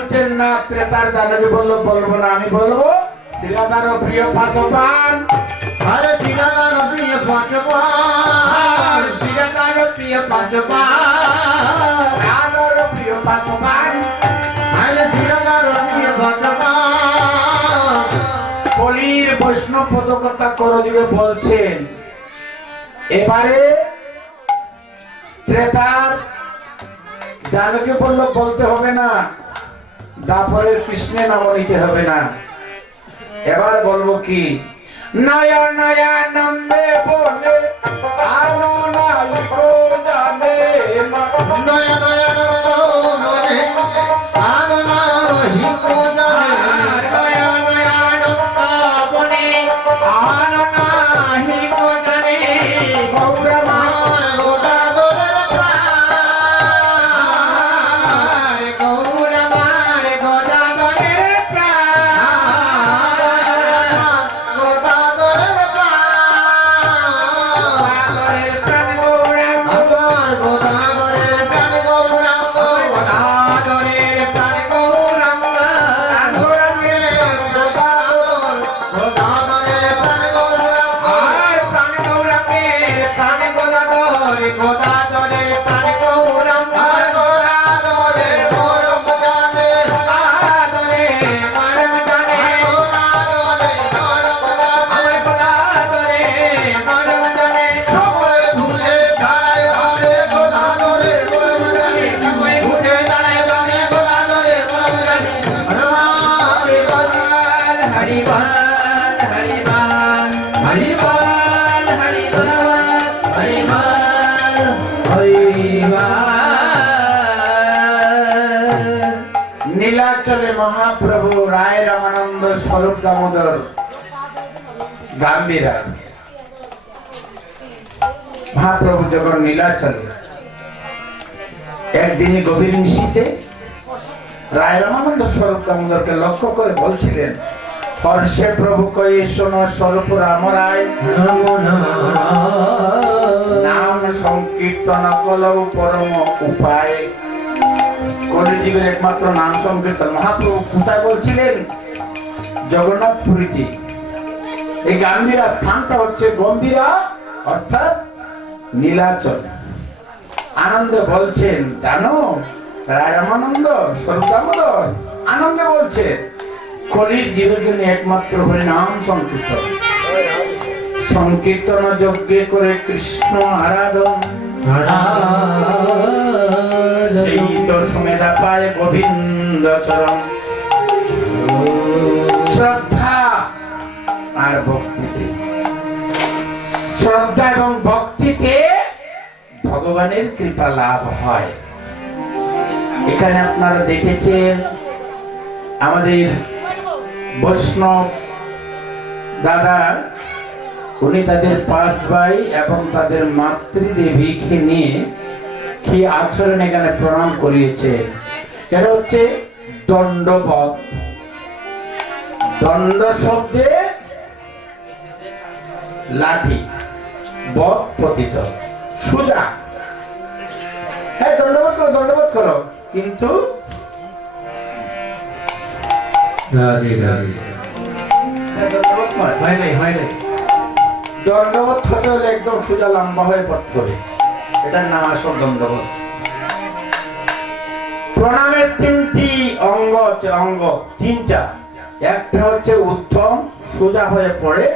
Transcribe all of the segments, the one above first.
বলছেন না ত্রেতার জানবী বললো বলবো না, আমি বলবো শ্রীরাধার প্রিয় পাশবান, আরে শ্রীরাধার প্রিয় পাশবান, শ্রীরাধার প্রিয় পাশবান, রাধার প্রিয় পাশবান, আরে শ্রীরাধার প্রিয় পাশবান। কলির বৈষ্ণব পদকথা করযুগে বলছেন এবারে ত্রেতার জানকী বলল বলতে হবে না, দাপরের কৃষ্ণের নাম নিতে হবে না। এবার বলবো কি নয়া নয়া নামে বলে আলো নাই গো জানে, নয়া নয়া নরে আর নাহি কো জানে, নয়া নয়া বনে আলো নাই গো জানে, গৌরমার গোদাধরের প্রাণ, গৌরমার গোদাধরের প্রাণ, গোদাধরের গোদাধরের প্রাণ গৌরাঙ্গ, আমার গোদাধরের প্রাণ গৌরাঙ্গ, গোদাধরের প্রাণ গৌরাঙ্গ, গৌরাঙ্গের গোদাধর গোদাধরের প্রাণ গৌরাঙ্গ, আর প্রাণ গৌরাঙ্গের প্রাণ গোদাধর, গোদাধরের প্রাণ গৌরাঙ্গ, আর গোদাধরের গৌরব জানে, গোদাধরে মারম জানে, গোদাধরের গৌরব জানে, আমার গোদাধরে মারম জানে, সকলে ভুলে দাঁড়ায় ভাবে গোদাধরের গৌরব জানে, সবাই ঘুরে দাঁড়ায় বানে গোদাধরের গৌরব জানে। হরিবল হরিবল হরিবল হরিবল হরিবল হরিবল। নীলাচলে মহাপ্রভু রায় রামানন্দ স্বরূপ দামোদর গাম্ভীরা মহাপ্রভু যখন নীলাচলে একদিনই গভীর নিশীতে রায় রামানন্দ স্বরূপ দামোদরকে লক্ষ্য করে বলছিলেন হর্ষে প্রভু কয়ে শোনো স্বরূপ রাম রায়, নাম সংকীর্তন কলৌ পরম উপায়। কলিযুগের একমাত্র নাম সংকীর্তন। মহাপ্রভু কোথায় বলছিলেন? জগন্নাথ পুরীতে। এই গাম্ভীরা স্থানটা হচ্ছে গম্ভীরা অর্থাৎ নীলাচল। আনন্দে বলছেন জানো রায় রামানন্দ স্বরূপ দামোদর আনন্দে বলছে কলির জীবের জন্য একমাত্র হরিনাম সংকীর্তন, সংকীর্তন যজ্ঞে করে কৃষ্ণ আরাধন, সেই তো সুমেধা পায় গোবিন্দ চরণ। শ্রদ্ধা আর ভক্তিতে, শ্রদ্ধা এবং ভক্তিতে ভগবানের কৃপা লাভ হয়। এখানে আপনারা দেখেছেন আমাদের বৈষ্ণব দাদা, উনি তাদের পাঁচ ভাই এবং তাদের মাতৃদেবীকে নিয়ে কি আচরণ এখানে প্রণাম করিয়েছে। এটা হচ্ছে দণ্ডবত। দণ্ড শব্দে লাঠি, বত পতিত, সোজা। হ্যাঁ দণ্ডবোধ করো, দণ্ডবোধ করো, কিন্তু দণ্ডবোধ নয়, হয় নাই, হয় নাই। দণ্ডবোধ হতে হলে একদম সোজা লম্বা হয়ে পড়তে হবে, এটার নাম আসল দণ্ডবোধ। প্রণামের তিনটি অঙ্গ আছে, অঙ্গ তিনটা। একটা হচ্ছে উত্তম সোজা হয়ে পড়ে,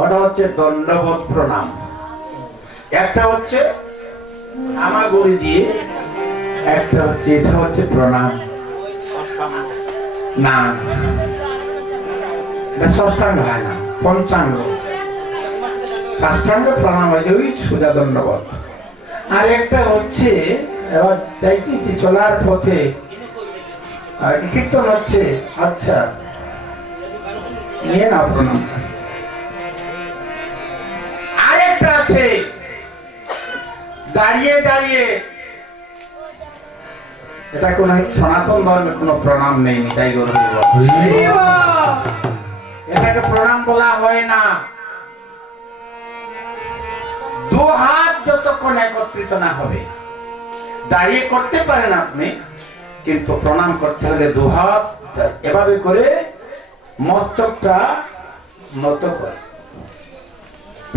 ওটা হচ্ছে দণ্ডবোধ প্রণাম। একটা হচ্ছে হামাগুড়ি দিয়ে, একটা হচ্ছে এটা হচ্ছে প্রণাম। না এটা ষষ্ঠাঙ্গ হয় না, পঞ্চাঙ্গ। ষষ্ঠাঙ্গ প্রণাম হয় যে ওই সোজা দণ্ডবোধ। আর একটা হচ্ছে এবার যাইতেছি চলার পথে কীর্তন হচ্ছে, আচ্ছা নিয়ে না প্রণাম। আরেকটা আছে দাঁড়িয়ে দাঁড়িয়ে, এটা কোন সনাতন ধর্মে কোন প্রণাম নেই, তাই এটাকে প্রণাম বলা হয় না। দু হাত যতক্ষণ একত্রিত না হবে, দাঁড়িয়ে করতে পারেন আপনি, কিন্তু প্রণাম করতে হলে দুহাত এভাবে করে মস্তকটা নত করে।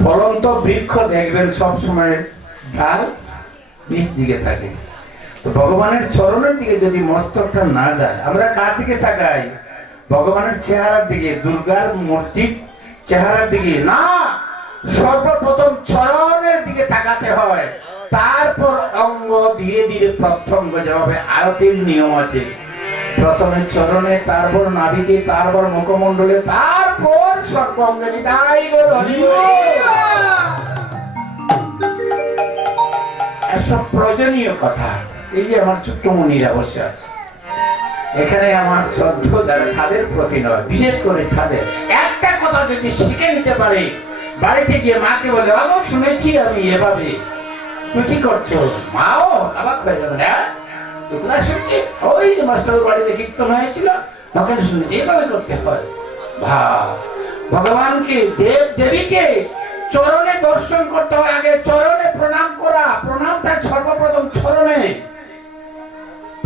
ফলন্ত বৃক্ষ দেখবেন সবসময় ঢাল নিচ দিকে থাকে। তো ভগবানের চরণের দিকে যদি মস্তকটা না যায়, আমরা কার দিকে তাকাই? ভগবানের চেহারার দিকে, দুর্গার মূর্তির চেহারার দিকে না, সর্বপ্রথম চরণের দিকে তাকাতে হয়। তারপর অঙ্গ ধীরে ধীরে প্রত্যঙ্গ, যেভাবে আরতির নিয়ম আছে, প্রথমে চরণে, তারপর নাভিতে, তারপর মুখমণ্ডলে, তারপর সর্বাঙ্গে। নিতাই গৌর হরি বল। এসব প্রয়োজনীয় কথা। এই যে আমার ছোট্ট মুনিরা বসে আছে এখানে, আমার শ্রদ্ধ যারা তাদের প্রতি নয়, বিশেষ করে তাদের একটা কথা যদি শিখে নিতে পারে, বাড়িতে গিয়ে মাকে বলে, বাবা শুনেছি আমি এভাবে, তুই কি করছো? মাও অবাক হয়ে যাবে, হ্যাঁ তুই কোথায় শুনছি? ওই যে মাস্টার বাড়িতে কীর্তন হয়েছিল তখন শুনেছি এইভাবে করতে হয়। ভগবানকে, দেব দেবীকে চরণে দর্শন করতে হয়। আগে চরণে প্রণাম করা, প্রণামটা সর্বপ্রথম চরণে,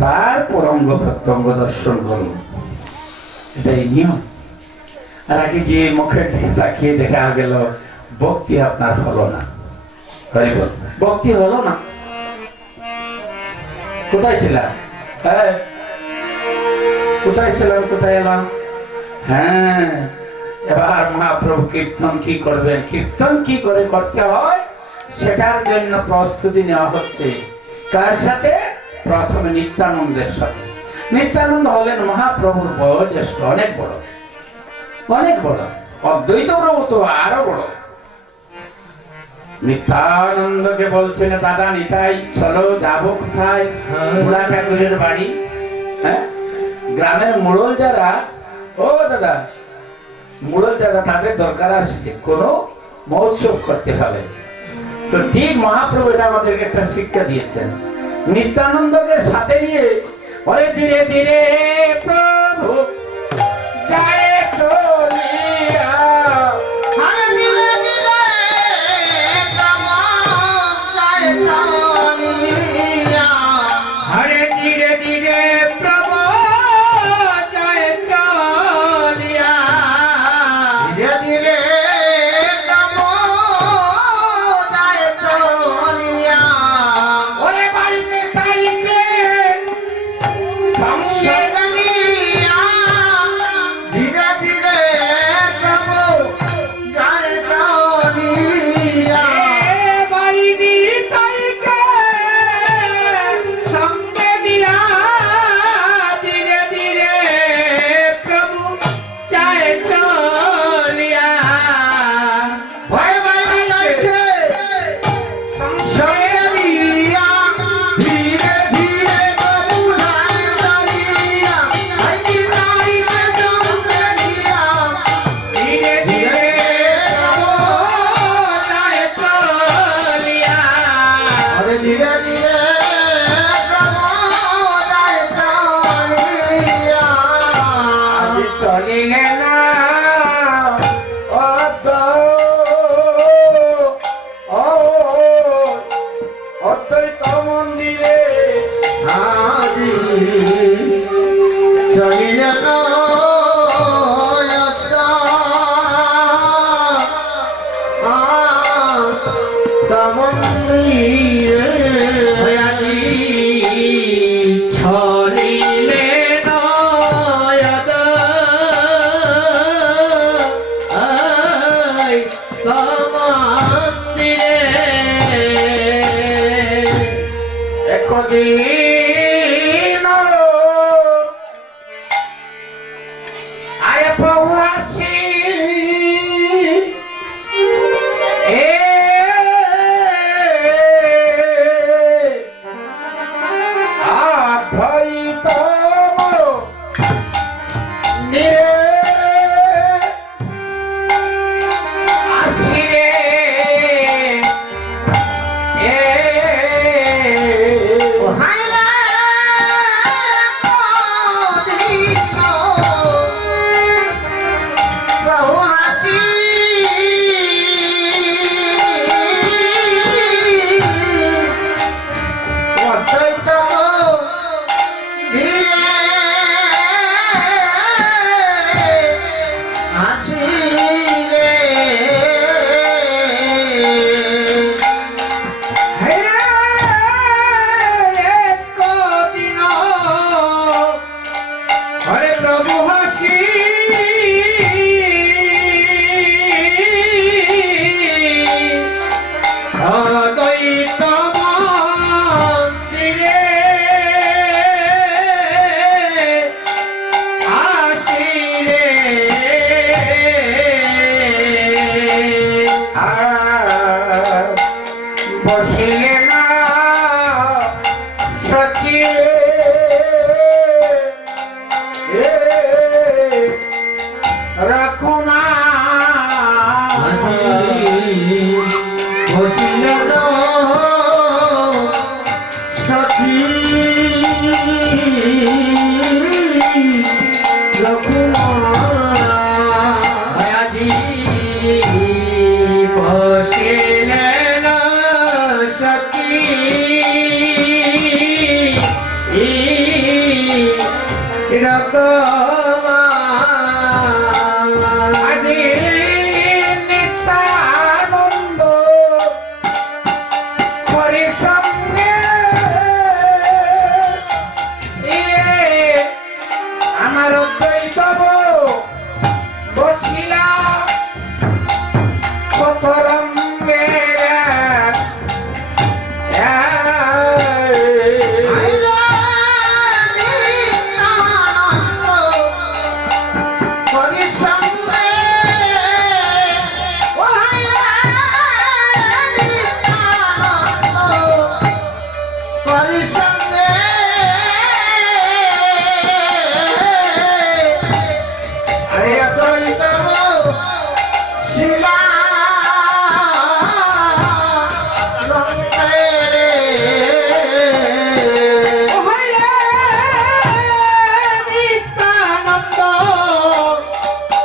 তারপর অঙ্গ প্রত্যঙ্গ দর্শন করুন, এটাই নিয়ম। আর আগে গিয়ে মুখের দিকে তাকিয়ে দেখা গেল ভক্তি আপনার হলো না, ভক্তি হলো না। কোথায় ছিলাম? হ্যাঁ কোথায় ছিলাম, কোথায় এলাম? হ্যাঁ, এবার মহাপ্রভু কীর্তন কি করবেন, কীর্তন কি করে করতে হয় সেটার জন্য প্রস্তুতি নেওয়া হচ্ছে। কার সাথে? প্রথমে নিত্যানন্দের সাথে। নিত্যানন্দ হলেন মহাপ্রভুর বয়োজ্যেষ্ঠ, অনেক বড়, অনেক বড়। অদ্বৈত প্রভু তো আরো বড়। নিত্যানন্দকে বলছেন, দাদা নিতাই চলো, যাবো কোথায়? বুড়া ঠাকুরের বাড়ি। হ্যাঁ, গ্রামের মোড়ল যারা, ও দাদা মোড়ল যারা, তাদের দরকার আসছে কোনো মহোৎসব করতে হবে। তো ঠিক মহাপ্রভু এটা আমাদেরকে একটা শিক্ষা দিয়েছেন। নিত্যানন্দকে সাথে নিয়ে বলে, ধীরে ধীরে প্রভু যায় চলিয়া, হরে ধীরে ধীরে প্রভু যায় চলিয়া, হরে ধীরে ধীরে প্রভু যায় চলিয়া, ধীরে ধীরে প্রভু যায় চলিয়া, ওরে বাড়িতে তাইকে সংসার চলিয়া, ধীরে ধীরে প্রভু যায় চলিয়া, বাড়ি তাইকে সঙ্গে দিয়া, ধীরে ধীরে প্রভু যায় চলিয়া, ভয় ভয় লাগছে সংশয় চলিয়া, ধীরে ধীরে প্রভু যায় চলিয়া, হাইটি নাইতে সঙ্গে দিয়া, ধীরে ধীরে প্রভু যায় চলিয়া, আরে ধীরে ধীরে প্রভু যায় চলিয়া, আমি চলিলে না অদ্বৈত মন্দিরে, আজি চলিলে না যাত্রা, তমন্দিরে হয়াদি ছলিলে নয়দ, মন্দিরে একদিন আরে প্রভু আসি, অদ্বৈত আসিরে হাইলা দিন প্রভু হাসি, অদ্বৈত দিন রাখো না বসিলেন সখী আজি বসিলেন সখী রকমা আজি নিত্যানন্দ হরি সঙ্গে আমার দ্বৈত বসিলা কত রঙ্গে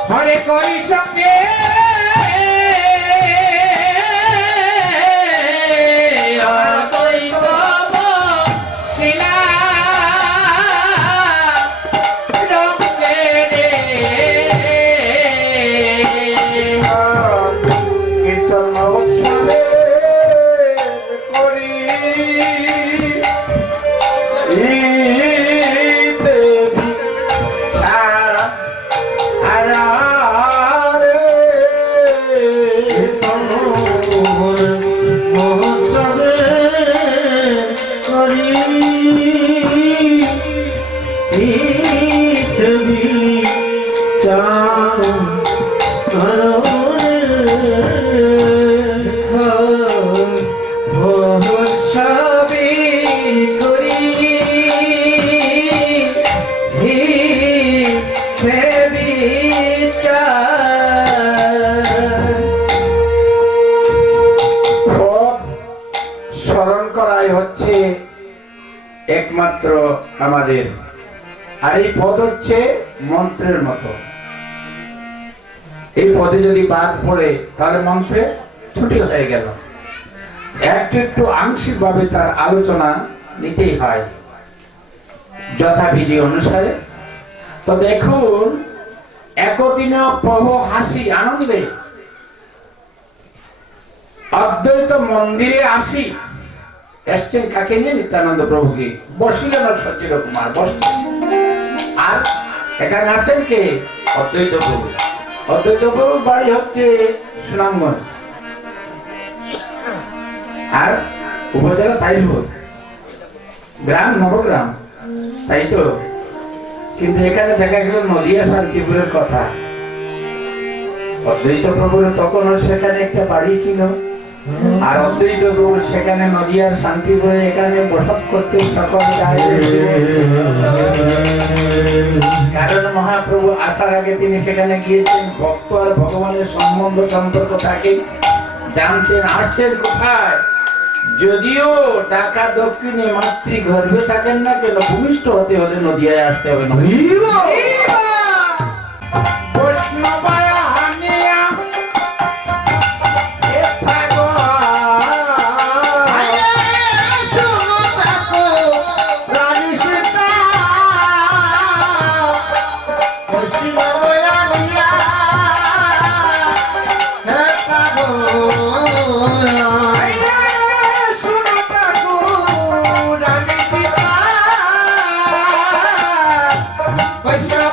হরে করি সঙ্গে কীর্তন মহোৎসবে করি দেবী মহোৎসবে করি দেবী মহোৎসবে করি দেবী স্মরণ করাই হচ্ছে একমাত্র আমাদের, আর এই পদ হচ্ছে মন্ত্রের মতো। এই পদে যদি বাদ পড়ে তাহলে মন্ত্রে ত্রুটি হয়ে গেল। একটু একটু আংশিক ভাবে তার আলোচনা নিতেই হয় যথাবিধি অনুসারে। তো দেখুন, একদিন প্রভু হাসি আনন্দে অদ্বৈত মন্দিরে আসি এসছেন কাকে নিয়ে? নিত্যানন্দ প্রভুকে। বসিলেন সচির কুমার বসছেন, আর এখানে আছেন কে? অদ্বৈত প্রভু। অদ্বৈত প্রভুর বাড়ি হচ্ছে সুনামগঞ্জ, আর উপজেলা তাইলপুর, গ্রাম নবগ্রাম, তাই তো। কিন্তু এখানে দেখা গেল নদিয়া শান্তিপুরের কথা। অদ্বৈত প্রভুর তখনও সেখানে একটা বাড়ি ছিল, আর অদ্বৈত প্রভু সেখানে নদিয়ার শান্তিপুরে এখানে বসত করতে সকল যায়। কারণ মহাপ্রভু আসার আগে তিনি সেখানে গিয়েছেন, ভক্ত আর ভগবানের সম্বন্ধ সম্পর্ক থাকে, জানতেন আসছেন কোথায়। যদিও ঢাকা দক্ষিণে মাতৃগর্ভে থাকেন না কেন, ভূমিষ্ঠ হতে হলে নদিয়ায় আসতে হবে। Bye.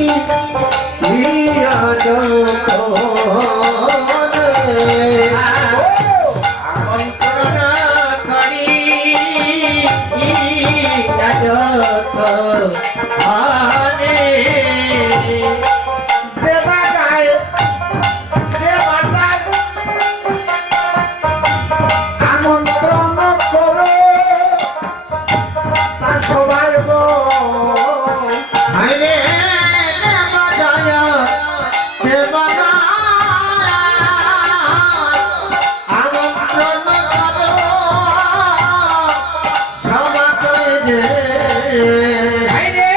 ইয়া আমন্ত্রণ করি আরে সেবা গায় আমন্ত্রণ করো তা সবাই গো আরে বাজায়া দেবানা আমন্ত্রণ করো সবাকে যে আরে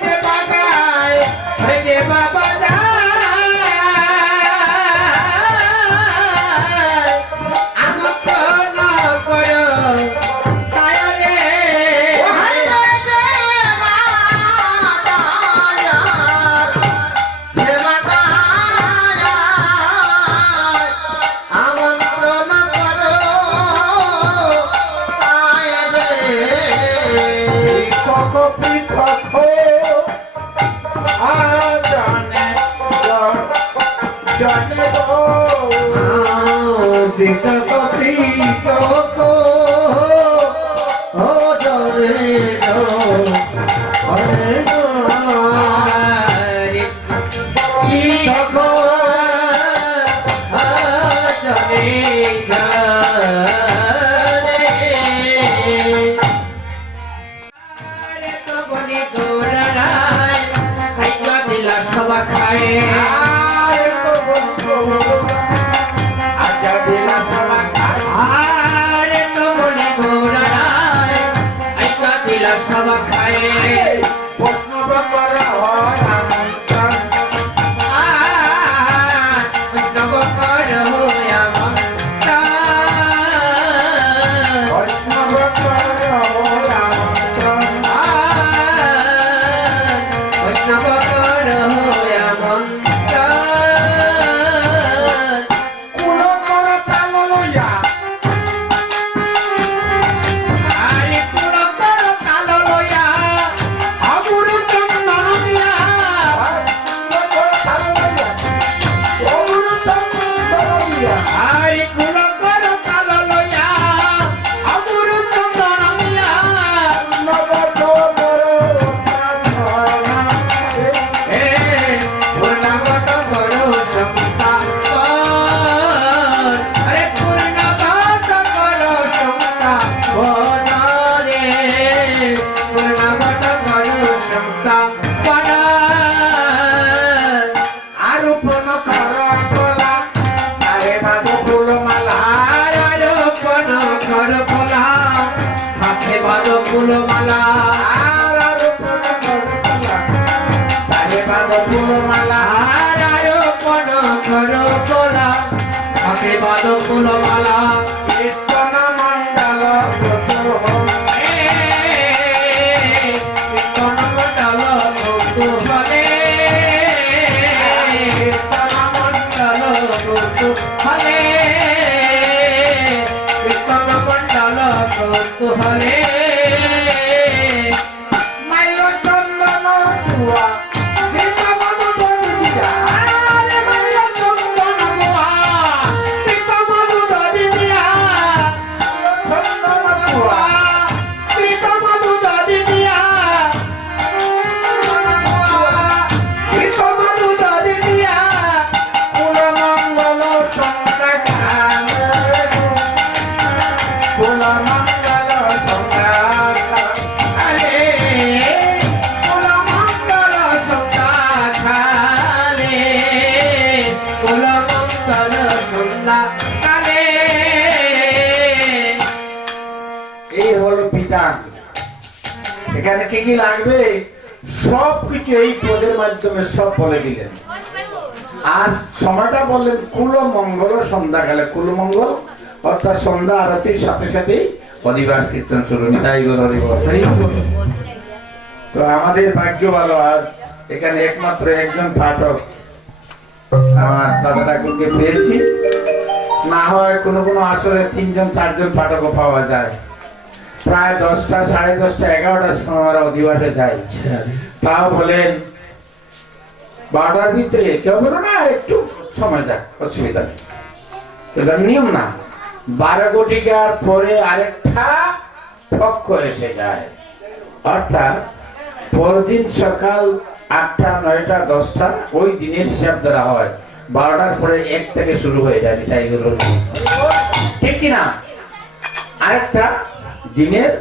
সেবা গায় সেবা বাজায় আমন্ত্রণ করো তাই রে সবা খায় প্রশ্ন করা হয় আমন্ত্রণ ফুলমালা ফুলমালা ফুলমালা কীর্তন মণ্ডল কীর্তন মণ্ডল কৌতূহলে কীর্তন মণ্ডল কৌতূহলে কীর্তন মণ্ডল কৌতূহলে এই হলো বিধান। এখানে কি কি লাগবে সব কিছু এই পদের মাধ্যমে সব বলে দিলেন। আজ সময়টা বললেন কুলমঙ্গল সন্ধ্যাকালে, কুলমঙ্গল অর্থাৎ সন্ধ্যা আরতির সাথে সাথেই অধিবাস কীর্তন শুরু। নিতাই গৌর হরি বল। তো আমাদের ভাগ্য ভালো, আজ এখানে একমাত্র একজন পাঠক আমার দাদা ঠাকুরকে পেয়েছি। না হয় কোনো কোনো আসরে 3জন 4জন পাঠকও পাওয়া যায়। প্রায় 10টা, 10:30, 11টার সময় আমরা অধিবাসে যাই। তাও বলেন 12টার ভিতরে কেউ বলো না একটু সময় যাক, অসুবিধা নেই, এটা নিয়ম না। 12 ঘটিকার পরে আরেকটা পক্ষ এসে যায়, অর্থাৎ পরদিন সকাল 8টা 9টা 10টা ওই দিনের হিসাব ধরা হয়। 12টার পরে 1 থেকে শুরু হয়ে যায়, ঠিক কিনা? আরেকটা দিনের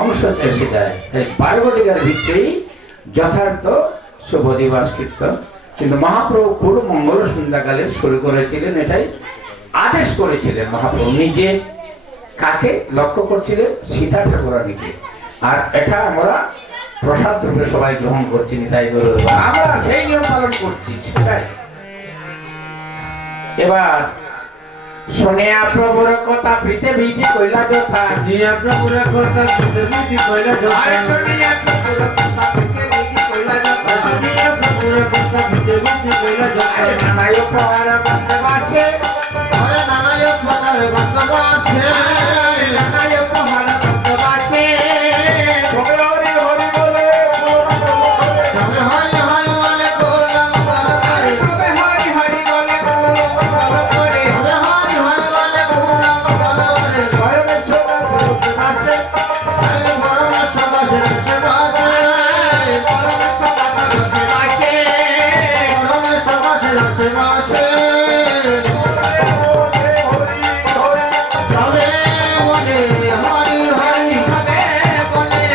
অংশ এসে যায়। 12 ঘটিকার ভিতরেই যথার্থ শুভ দিবস কীর্তন। কিন্তু মহাপ্রভু পুরো মঙ্গল সন্ধ্যাকালে শুরু করেছিলেন, এটাই আদেশ করেছিলেন মহাপ্রভু নিজে। কাকে লক্ষ্য করছিলেন? সীতা ঠাকুরানীকে। আর এটা আমরা প্রসাদ রূপে সবাই গ্রহণ করছি, তাই আমরা সেই নিয়ম পালন করছি, সেটাই। এবার সোনিয়া প্রভুর কথা পৃথিবীতে কইলা যথা, নিয়া প্রভুর কথা পৃথিবীতে কইলা যথা, সোনিয়া প্রভুর কথা পৃথিবীতে কইলা যথা, নিয়া প্রভুর কথা পৃথিবীতে কইলা যথা, নানায় উপহার বন্দবাসে, হরে নানায় উপহার বন্দবাসে, নানায় উপহার বন্দবাসে, হরি হরি হরি বলে, সবে হরি হরি বলে গোলাম করে, সবে হরি হরি বলে করে, সবে হরি হরি বলে গোলাম করে, ঘরে ছোট বসে হরে বরণ সবাসে সবাসে, বরং সদা বসে আসে, বরণ সবাসে সবাসে, সবে বলে হরি হরি, সবে বলে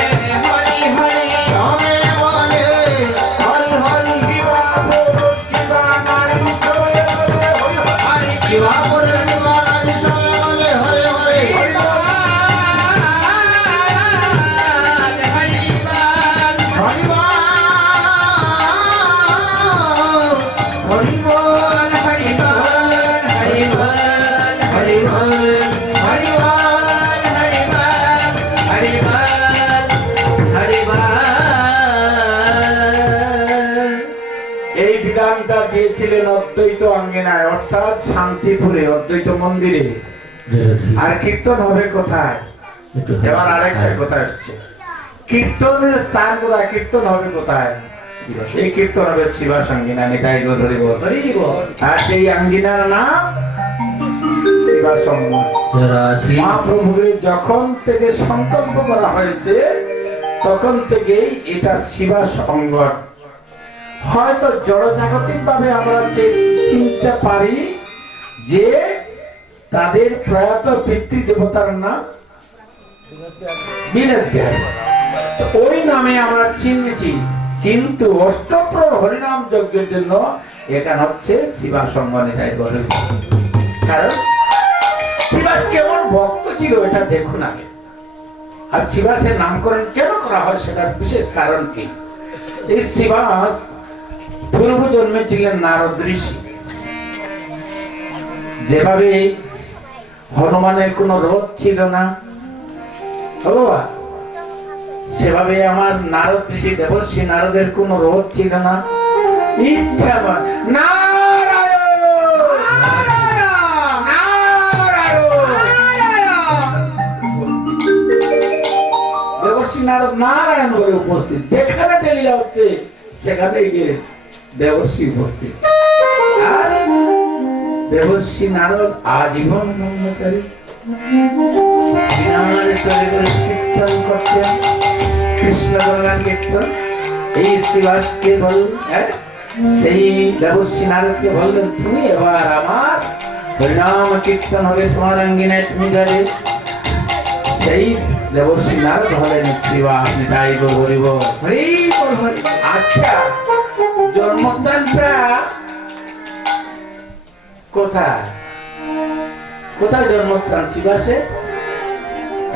হরি হরি, সবে বলে হরি হরি, কিবা পুরুষ কিবা নারী সবে বলে হরি কিবা করে কিবা নারী সবে বলে হরি হরি, হরি বল, হরি বল, হরি বল, হরি বল, হরি বল। এই বিধানটা দিয়েছিলেন অদ্বৈত আঙ্গিনায়, অর্থাৎ শান্তিপুরে অদ্বৈত মন্দিরে। আর কীর্তন হবে কোথায়? এবার আরেকটা কথা আসছে, কীর্তনের স্থান কোথায়? কীর্তন হবে কোথায়? এই কীর্তন হবে শিবাস আঙ্গিনা, নিতাই গৌর হরি বল। আর সেই আঙ্গিনার নাম শিবাস সঙ্গ। মহাপ্রভুর যখন থেকে সংকল্প করা হয়েছে তখন থেকেই এটা শিবাস অঙ্গ। হয়তো জড়জাগতিক ভাবে আমরা চিনতে পারি যে তাদের প্রয়াত পিতৃ দেবতার নাম বিনোদ বিহারী, ওই নামে আমরা চিনেছি। কিন্তু অষ্টপ্রহর হরিনাম যজ্ঞের জন্য এখানে হচ্ছে শিবাস নিতাই গৌর। কারণ শিবাস কেমন ভক্ত ছিল এটা দেখুন আগে। আর শিবাসের নামকরণ কেন করা হয় সেটার বিশেষ কারণ কি? এই শিবাস পূর্ব জন্মে ছিলেন নারদ ঋষি। যেভাবে হনুমানের কোনো রোধ ছিল না, সেভাবে আমার নারদ ঋষি দেবর্ষি নারদের কোনো রোধ ছিল না। ইচ্ছা দেবর্ষি নারদ নারায়ণ বলে উপস্থিত, যেখানে লীলা হচ্ছে সেখানে গিয়ে দেবর্ষি উপস্থিত। আর দেবর্ষি নারদ আজীবন ব্রহ্মচারী কীর্তন করতেন, কৃষ্ণ কল্যাণ কীর্তন। এই শিবাসকে বল, সেই দেবর্ষি নারদকে বললেন, তুমি এবার আমার হরিনাম কীর্তন হবে তোমার আঙ্গিনায়, তুমি যাবে। সেই দেবর্ষি নারদ হলেন শিবাস নিতাই গৌর হরি বল, হরি বল হরি। আচ্ছা, জন্মস্থানটা কোথায়? কোথায় জন্মস্থান শিবাসে?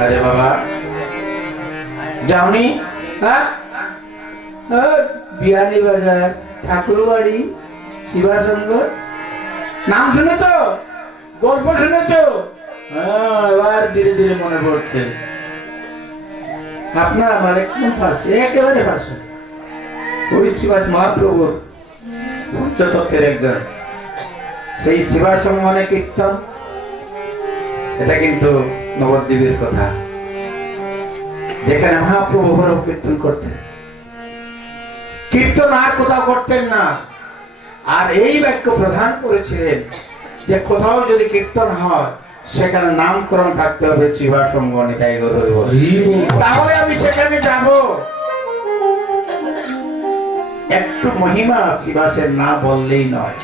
আরে বাবা যাওনি? বিহানি বাজার ঠাকুর বাড়ি শিবাসঙ্গ, নাম শুনেছ, গল্প শুনেছ? এবার ধীরে ধীরে মনে পড়ছে। আপনার আমার একদম পাশে, একেবারে পাশে ওই শিবাস মহাপ্রভুর পঞ্চতত্ত্বের একজন। সেই শিবাস মানে কীর্তন, এটা কিন্তু নবদ্বীপের কথা, যেখানে মহাপ্রভু কীর্তন করতেন। কীর্তন আর কোথাও করতেন না, আর এই বাক্য প্রধান করেছিলেন যে কোথাও যদি কীর্তন হয় সেখানে নামকরণ থাকতে হবে শিবা সঙ্গ নিতাই গৌর হরি বল। তাহলে আমি সেখানে যাব। একটু মহিমা শিবাসের না বললেই নয়।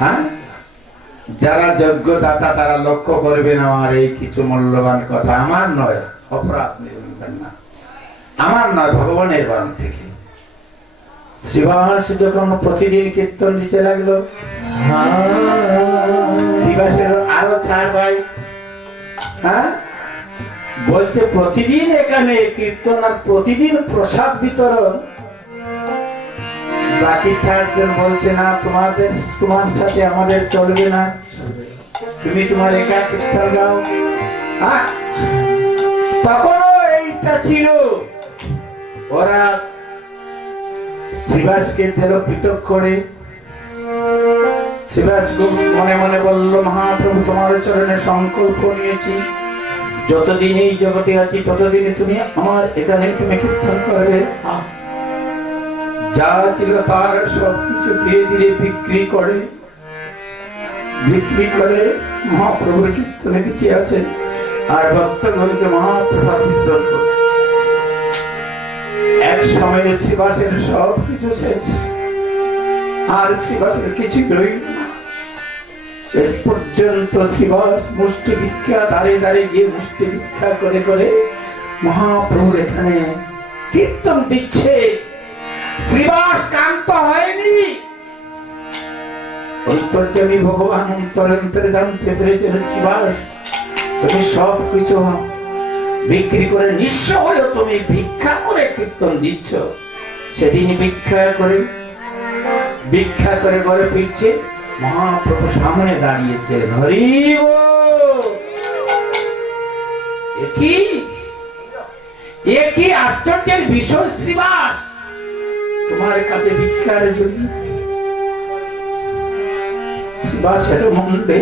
হ্যাঁ, যারা যোগ্যদাতা তারা লক্ষ্য করবেন আমার এই কিছু মূল্যবান কথা। আমার নয়, অপরাধ নিবেন না, আমার নয়, ভগবানের বাণ থেকে। শিবাস যখন প্রতিদিন কীর্তন দিতে লাগলো, শিবাসের আরো ছাড় ভাই। হ্যাঁ, বলছে প্রতিদিন এখানে কীর্তন আর প্রতিদিন প্রসাদ বিতরণ। বাকি চারজন বলছে না, তোমার সাথে আমাদের চলবে না, তুমি তোমার একা কীর্তন গাও। তখনও এইটা ছিল। ওরা শিবাসকে দিল পৃথক করে। শিবাস মনে মনে বলল, মহাপ্রভু তোমার চরণে সংকল্প নিয়েছি, যতদিন এই জগতে আছি ততদিন তুমি আমার এখানে তুমি কীর্তন করবে। যা ছিল তার সবকিছু ধীরে ধীরে বিক্রি করে মহাপ্রভুর কীর্তনে দিতে আছে, আর ভক্তগণকে মহাপ্রসাদ বিতরণ করে। এক সময়ে শিবাসের সব কিছু শেষ, আর শিবাসের কিছু রইল না। শেষ পর্যন্ত শিবাস মুষ্টি ভিক্ষা দাঁড়িয়ে দাঁড়িয়ে গিয়ে মুষ্টি ভিক্ষা করে করে মহাপ্রভুর এখানে কীর্তন দিচ্ছে। শিবাস কান্ত হয়নি। অন্তর্যামী ভগবান অন্তরে জানতে পেরেছেন, শিবাস তুমি সব কিছু বিক্রি করে নিঃস্ব হয়ে তুমি ভিক্ষা করে কীর্তন দিচ্ছ। সেদিন ভিক্ষা করে ঘরে ফিরছে, মহাপ্রভু সামনে দাঁড়িয়েছে। হরি বল। একই আশ্চর্যের বিষয়, শিবাস তোমার কাছে ভিক্ষার জন্য। শিবাসের মন্ডে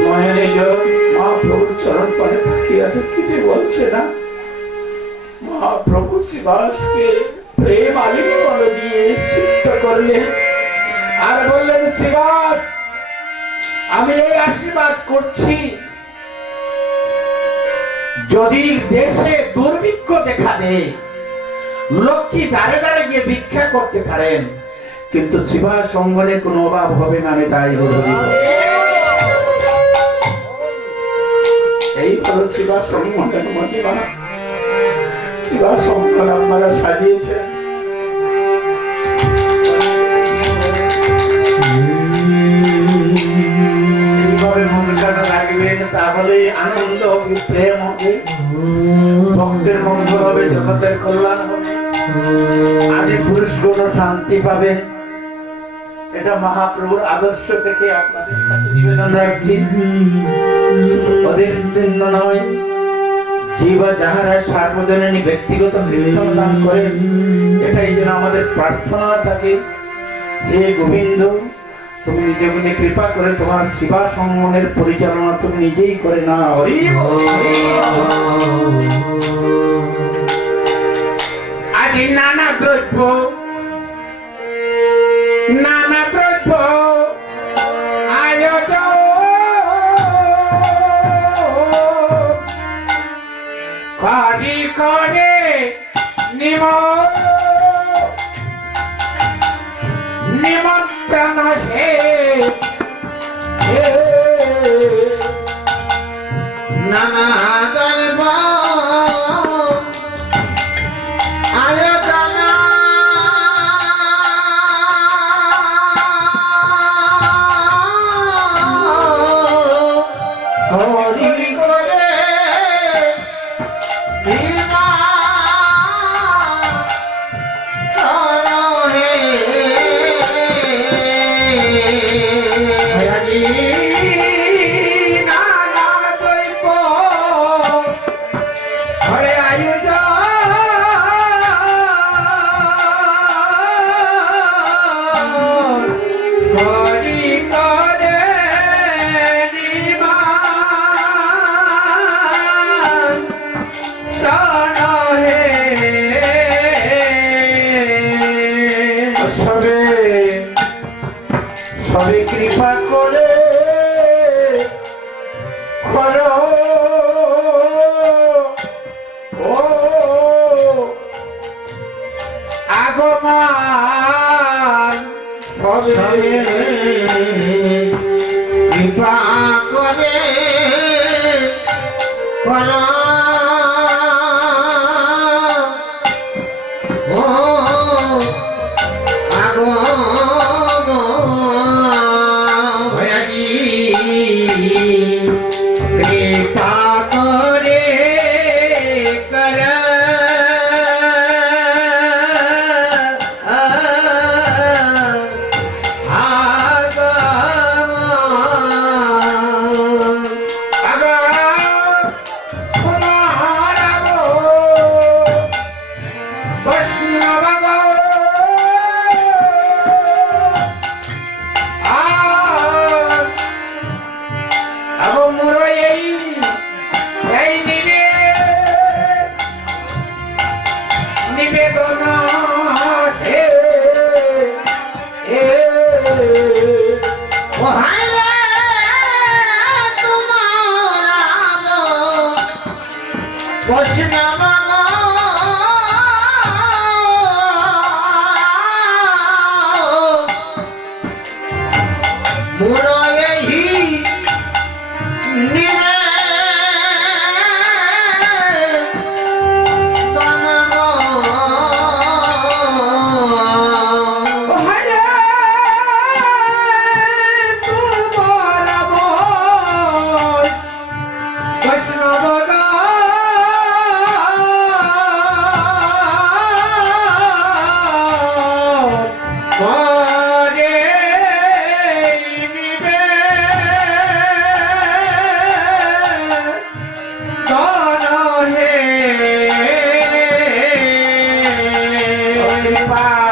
নয়নে জল, মহাপ্রভুর চরণ পরে তাকিয়ে আছে, কিছু বলছে না। মহাপ্রভু শিবাসকে প্রেম আলিঙ্গন দিয়ে সিদ্ধ করলেন আর বললেন, শিবাস আমি এই আশীর্বাদ করছি, যদি দেশে দুর্ভিক্ষ দেখা দেয়, লক্ষ্মী দাঁড়ে দাঁড়ে গিয়ে ভিক্ষা করতে পারেন, কিন্তু শিবার সঙ্গনে কোনো অভাব হবে না, আমি তাই বলি। এই হলো শিবার সঙ্গনের মহিমা। শিবার সঙ্গন আপনারা সাজিয়েছেন। এইভাবে মনটা রাখবেন, তাহলে আনন্দ হবে, প্রেম হবে, ভক্তের মঙ্গল হবে, জগতের কল্যাণ হবে, আদি পুরুষ গুণ শান্তি পাবে। এটা মহাপ্রভুর আদর্শ থেকে আপনাদের কাছে নিবেদন রাখছি। ওদের জন্য নয়, জীবা যাহারা সার্বজনীন ব্যক্তিগত কীর্তন দান করেন, এটাই যেন আমাদের প্রার্থনা থাকে। হে গোবিন্দ, তুমি নিজে কৃপা করে তোমার শিবা সঙ্গমের পরিচালনা তুমি নিজেই করে না। হরি বল। আজ নানা দ্রব্য আয়োজন করি করে নিমন্ত্রণ হে নানা গল্প আয়োজন হরি করে আগমান সবে কৃপা করে করো ও আগমনী কৃপা করে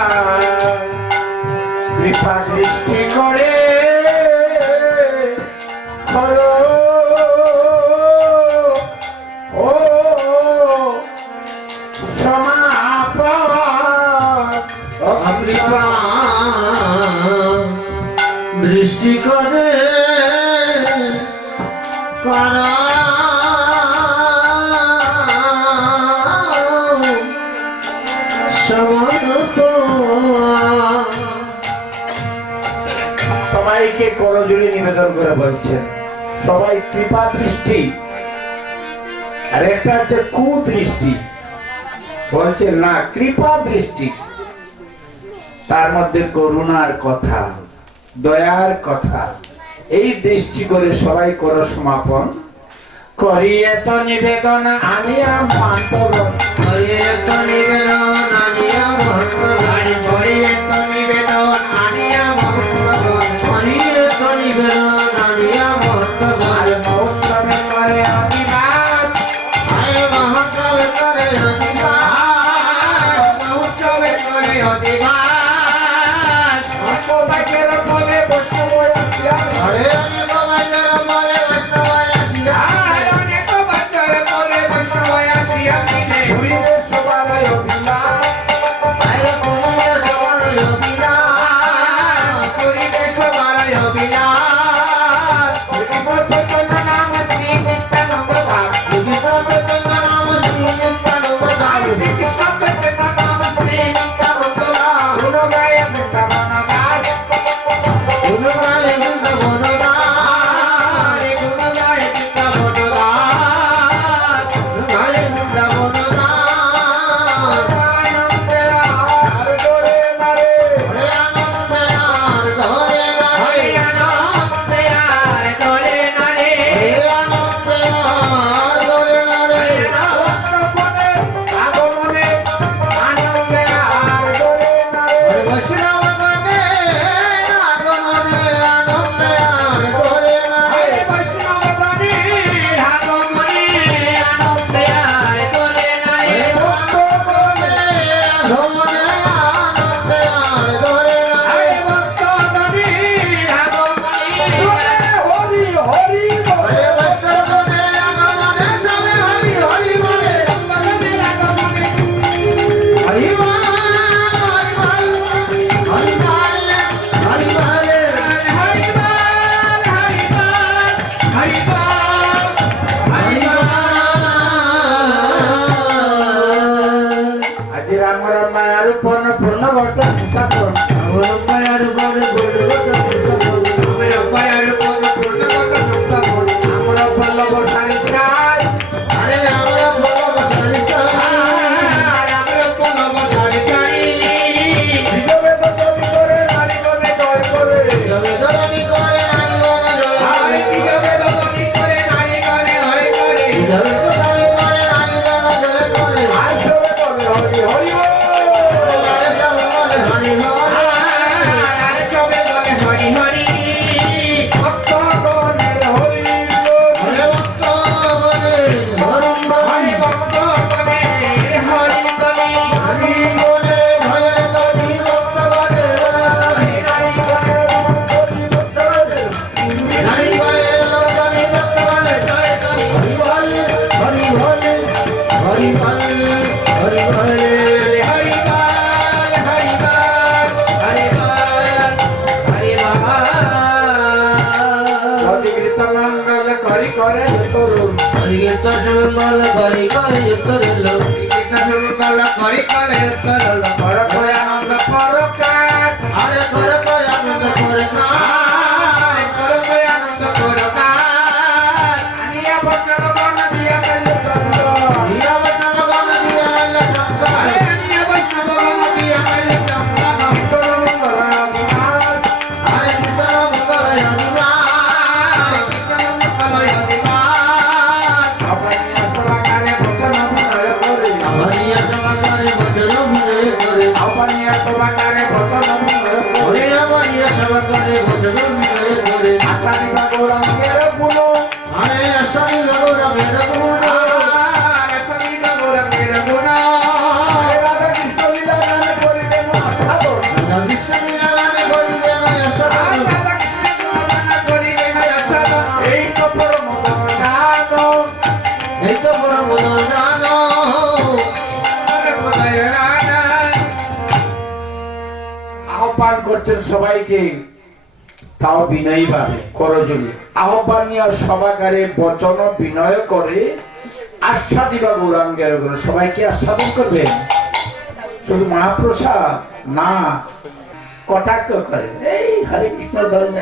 কর কৃপা দৃষ্টি করে করো ও সমাপন কৃপা দৃষ্টি করে করা সবাইকে করজোড়ে নিবেদন করে বলছেন সবাই কৃপা দৃষ্টি আর একটা হচ্ছে কুদৃষ্টি বলছেন না কৃপা দৃষ্টি তার মধ্যে করুণার কথা দয়ার কথা এই দৃষ্টি করে সবাই করো সমাপন করিয়ে তো নিবেদন আনিয়া মান্তব করিয়ে তো নিবেদন আনিয়া ভক্তগণ করিয়ে তো নিবেদন আনিয়া ভক্তগণ করিয়ে তো নিবেদন আনিয়া ভক্তগণ আর মহোৎসবে করে অনিবাস আয় মহোৎসব করে অনিবাস মহোৎসবে করে অনিবাস সৌভাগ্যের বলে বৈষ্ণব আসিয়া হরে অনেক বাজার বলে বৈষ্ণব আসিয়া অনেক বাচ্চার বলে বৈষ্ণব আসিয়া মিলে ঘুরিলে সবার অভিমান আজ রাম মায়ার উপর পূর্ণ ঘট স্থাপন আমার মায়ার উপর পূর্ণ ঘট স্থাপন আমার মায়ার উপর পূর্ণ ঘট স্থাপন আমরা পল্লব সারি চাই আরে আমরা পল্লব সারি চাই আমরা পল্লব সারি চাই বিধবে তো তুমি করে নারী করে জয় করে বিধবে তো তুমি করে নারী করে জয় আরে বিধবে তো তুমি করে নারী করে হরে করে বিধবে তো তুমি করে নারী করে জয় করে আর সবে করে হরি হরি বল। আরে সবে করে হরি বল আরে সবে করে হরি হরি ভক্ত গণে হরি বল। হরে ভক্ত গণে হরি বল হরি ভক্ত গণে হরি বল। হরি বলে ভয়ে কবি ভক্ত গণে হরি হরি গণে হরি বল। নারী করে কবি ভক্ত গণে জয় করে হরি বল হরি বল হরি বল হরি বল হরি বল হরি বল অধিকৃত মঙ্গল করি করে তরুণ হরি গীত সুমঙ্গল করি করে করলো অধিকৃত মঙ্গল করি করে তরুণ পর আনন্দ পরকাশ আরে কর কয় আনন্দ করে না পর আনন্দ পরকাশ আনিয়া বচন গণ দিয়া গেল চন্দ্র হিয়া বচন গান দিয়া আল্লাহ চন্দ্র আনিয়া বচন গণ দিয়া গেল চন্দ্র নমস্কার মঙ্গল বিনাশ আরে গীত মঙ্গল হরিমা হরিয়া সমাকারে বচন বিনয় করে হরিয়া সমাকারে বচন বিনয় করে আরে আসামি লগর মেরা গুণ বিষ্ণু নামে বলিবে না আসামি এই তো বড় বড় জানো আহ্বান করছেন সবাইকে, তাও বিনয়ী ভাবে করজুলি আহ্বান নিয়ে সভাকারে বচন বিনয় করে আস্বাদিবা গৌরাঙ্গের গুণ। সবাইকে আস্বাদন করবেন, শুধু মহাপ্রসাদ না, কটাক্ষ করে এই হরে কৃষ্ণ ধর্মে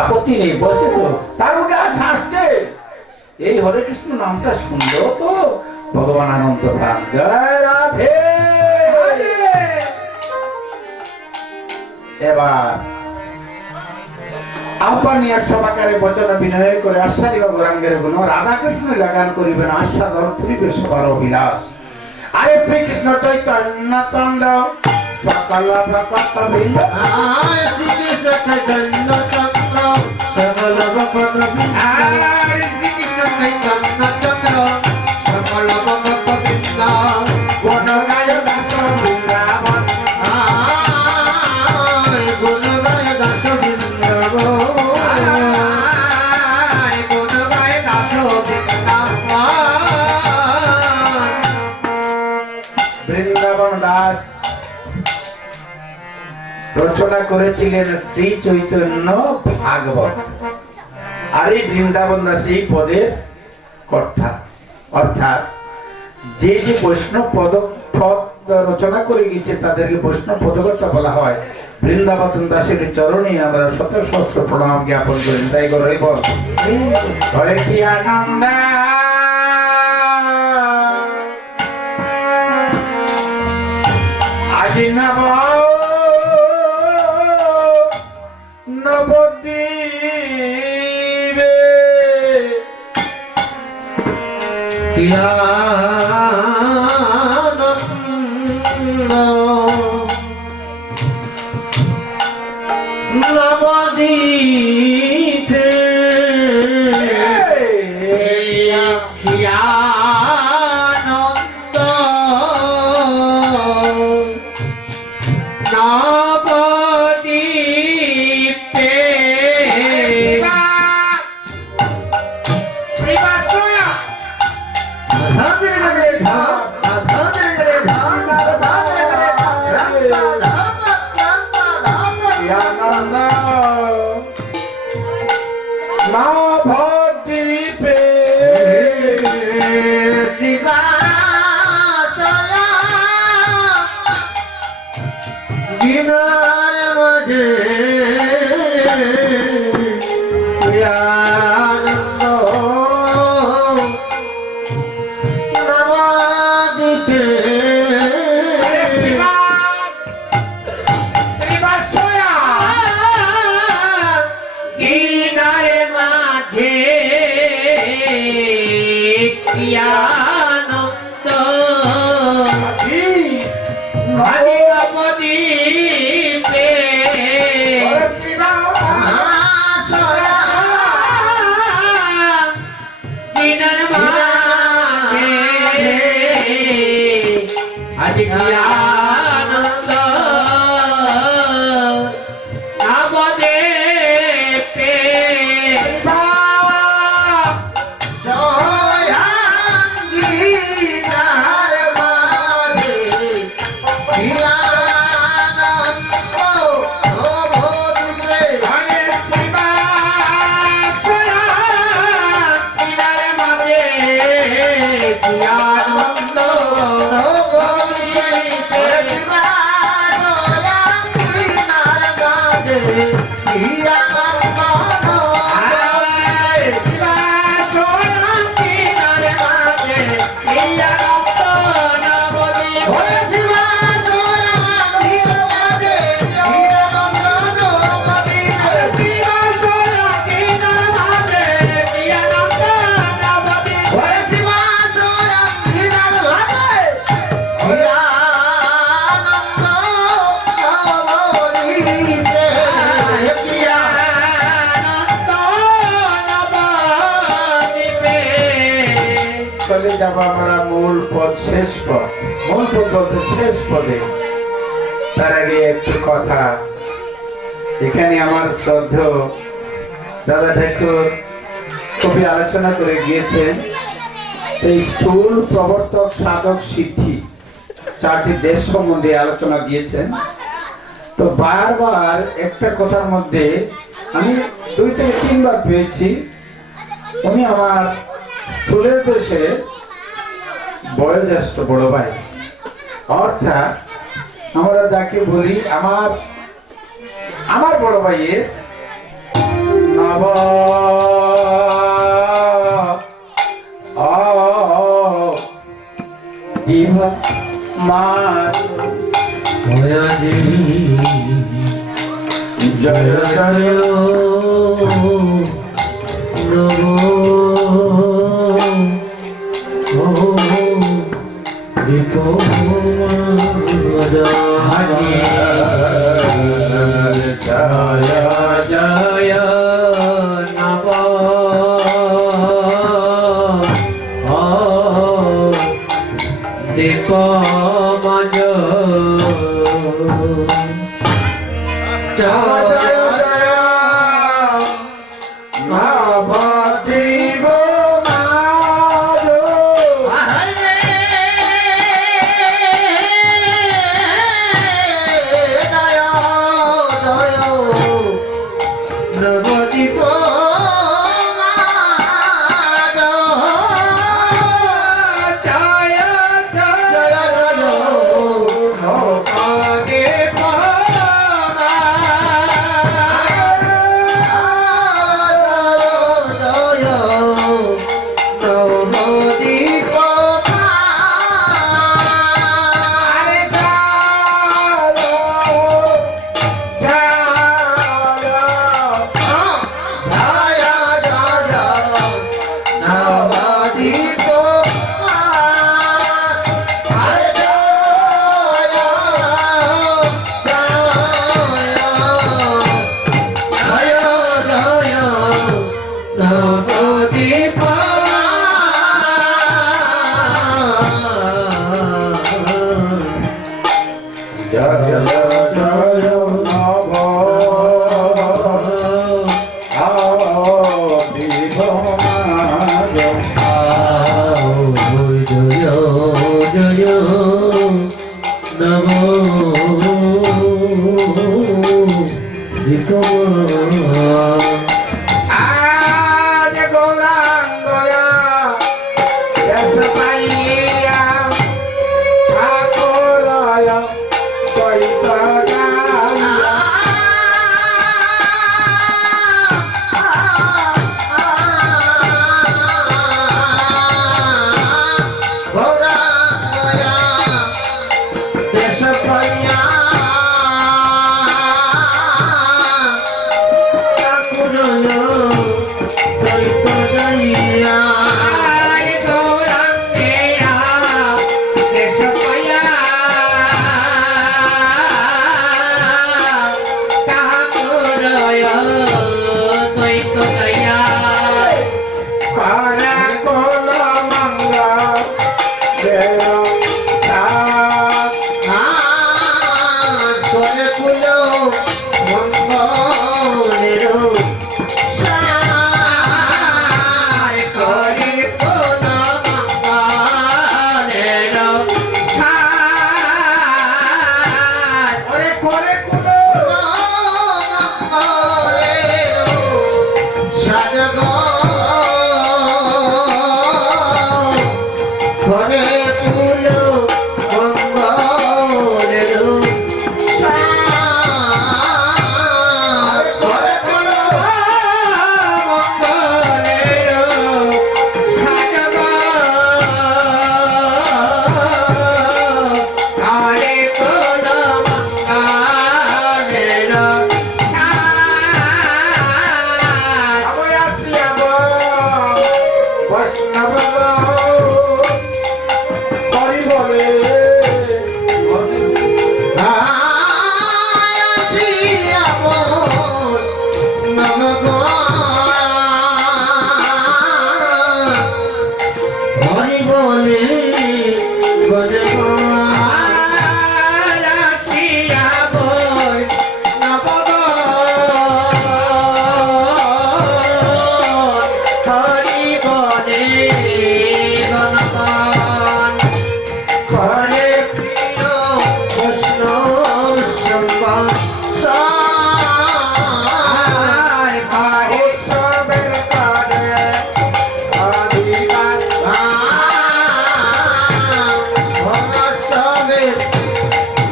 আপত্তি নেই বলছে তো, তার মুখে আজ আসছে এই হরে কৃষ্ণ নামটা শুনলো তো ভগবান আনন্দ প্রাণ। জয় রাধে। এবার আহ্বানিয়ার সমাকারে বচন বিনয় করে আস্বাদিব গৌরাঙ্গের গুণ রাধাকৃষ্ণ লাগান করিবেন আস্বাদন পরিবেশ কর বিলাস। আরে শ্রীকৃষ্ণ চৈতন্য তন্ড সকল ভক্ত বৃন্দ আয় শ্রীকৃষ্ণ চৈতন্য চন্দ্র সকল ভক্ত বৃন্দ আরে শ্রীকৃষ্ণ চৈতন্য চন্দ্র সকল ভক্ত বৃন্দ কোন গায় দাস বৃন্দাবন আয় গুণ গায় দাস বৃন্দাবন আয় কোন গায় দাস বৃন্দাবন দাস রচনা করেছিলেন শ্রী চৈতন্য ভাগবত। আর এই বৃন্দাবন দাস এই পদের কর্তা, অর্থাৎ যে যে বৈষ্ণব পদ রচনা করে গেছে তাদেরকে বৈষ্ণব পদকর্তা বলা হয়। বৃন্দাবন দাসের চরণে আমরা শত সহস্র প্রণাম জ্ঞাপন করি। তাই করে বল হরে কি আনন্দ আজি নব নবদ্বীপে আনন্দ নবদ্বীপে আনন্দ দিনার মাঝে আনন্দ নবাদিতে দিনার মাঝে আনন্দ নবদ্বীপে দিনার মাঝে আজকে আনন্দ নবদ্বীপে চলে যাবো আমরা মূল পদ শেষ পদ, মূল পদ বলতে শেষ পদে। তার আগে একটু কথা, এখানে আমার শ্রদ্ধেয় দাদা ঠাকুর কবি আলোচনা করে গিয়েছেন এই স্থূল প্রবর্তক সাধক সিদ্ধি চারটি দেশ সম্বন্ধে আলোচনা দিয়েছেন। তো বারবার একটা কথার মধ্যে আমি 2 থেকে 3 বার পেয়েছি, উনি আমার স্থূলের দেশে বয়োজ্যেষ্ঠ বড় ভাই, অর্থাৎ আমরা যাকে বলি আমার বড় ভাইয়ের নব জয় জয় জয় জয় নব দীপ মজ জয় জয় নবদ্বীপ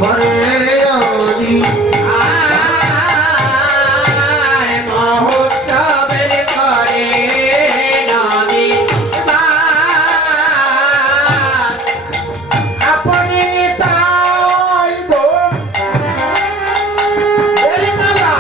ঘরে আনি মহোৎসবের ঘরে নামি আপনি তাই গো বেলমালা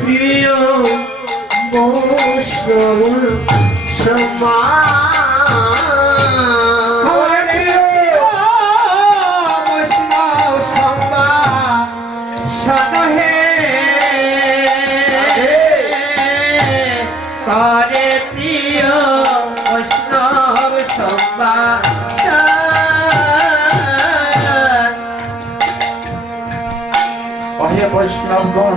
প্রিয় বৈষ্ণব করে প্রিয় বৈষ্ণব অহে বৈষ্ণবগণ,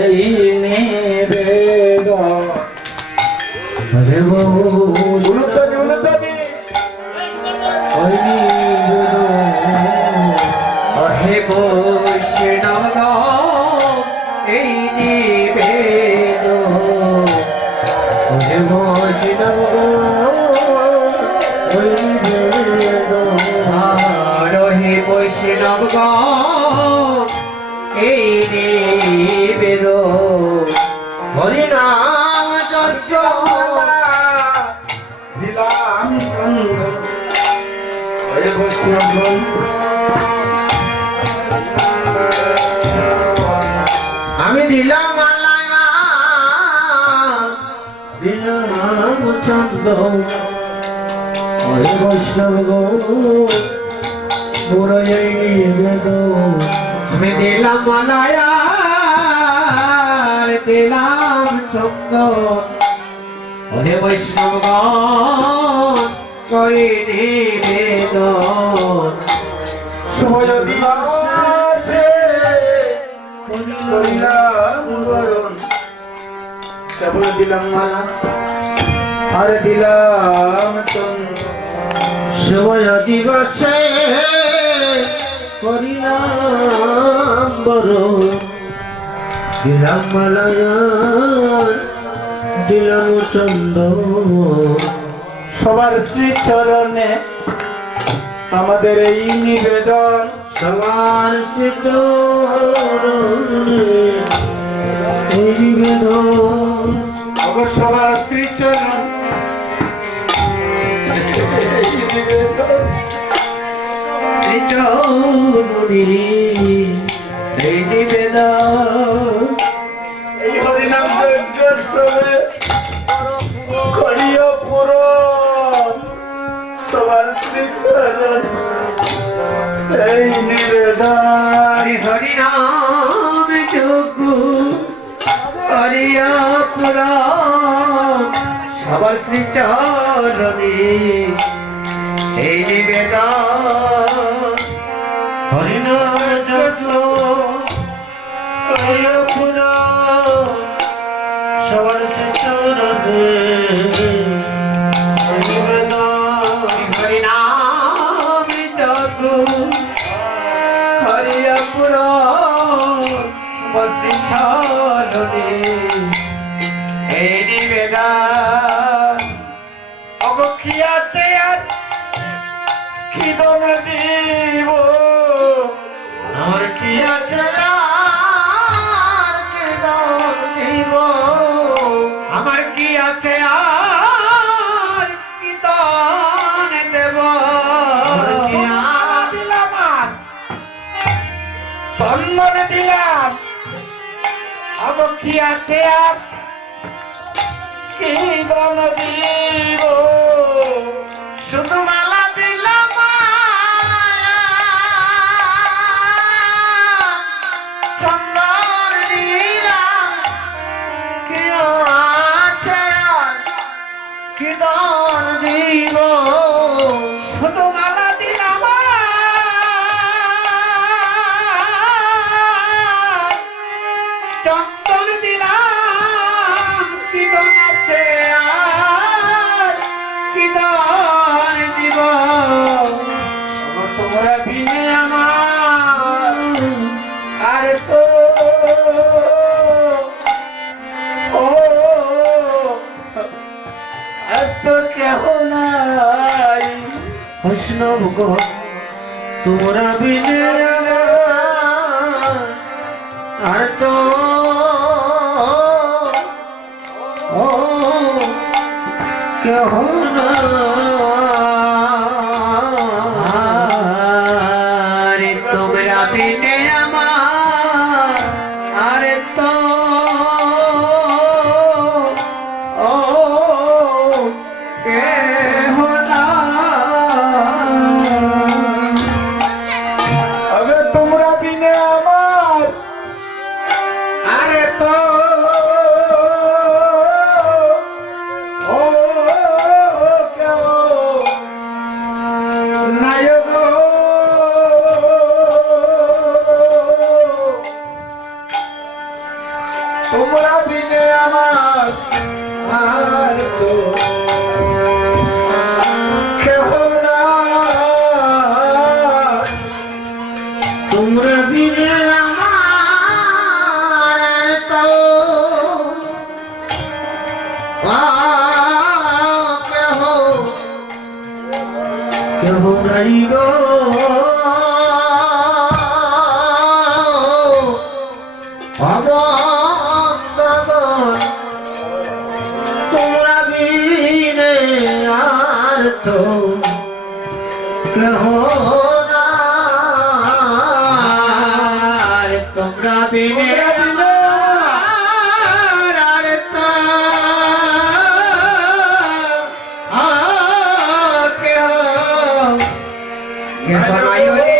এই নিবেদন হরে উলুধ্বনি উলুধ্বনি অহে বৈষ্ণব এই নিবেদ হরে বৈষ্ণব রহে বৈষ্ণব এই নিবেদ হরি নাম যজ্ঞ দিলাম অহে বৈষ্ণবগণ, আমি দিলাম মালায়া দিলাম চন্দ হরে বৈষ্ণব মুরাই বেদ আমি দিলাম মালায়া দিলাম চন্দ অহে বৈষ্ণব করি নিবেদন সময় দিবাসে করিলাম বরণ, কেবল দিলাম মালা আর দিলাম চন্দ্র। সময় দিবসে করিলাম বড় দিলাম মালায়া দিলাম চন্দ সবার শ্রীচরণে আমাদের এই নিবেদন, সবার চরণে এই নিবেদন সবার শ্রীচরণ এই নিবেদন এই হরিনাম যজ্ঞের সবে করিও পূরণ, সবার শ্রীচরণ এই নিবেদন। হরি নাম যজ্ঞ হরিয়া পুরাণ সবার শ্রীচরণে এই নিবেদন হরিনাম যজ্ঞ হরিয়া পুরাণ সবার চরণে নিবেদন হরি নাম যজ্ঞ হরিয়া পুরাণ সবার শ্রীচরণে এই নিবেদন অগো কি আছে আর কি দম দিব আমার কি আছে আর কি দান দিব আমার কি আছে আর কি দান দেব আমার কি আর দিলাম আর চন্দন দিলাম অগো কি আছে আর কি দম দিব শুধু মালা দিলাম চন্দন দিলাম কি আছে আর কি দান দিব শুধু মালা দিলাম চন্দন দিলাম কি দম আছে আর কি দান দিব তোমরা বিনে আমার আর তো ও আর তো কেহ নাই বৈষ্ণব গো তোমরা বিনে আর তো ও কেহ আরে তোমরা বিনে আমার আরে তো ও কেহ अबे तुमरा बिने আমার আরে তো ও কেউ নাই গো তোমরা বিনে আমার আর তো কেউ নাই তোমরা বিনে আমার তো কেহ কেহ নাই গো তোমরা বিনে আর তো কেহ তোমরা বিনে আমার আর তো কেহ নাই রে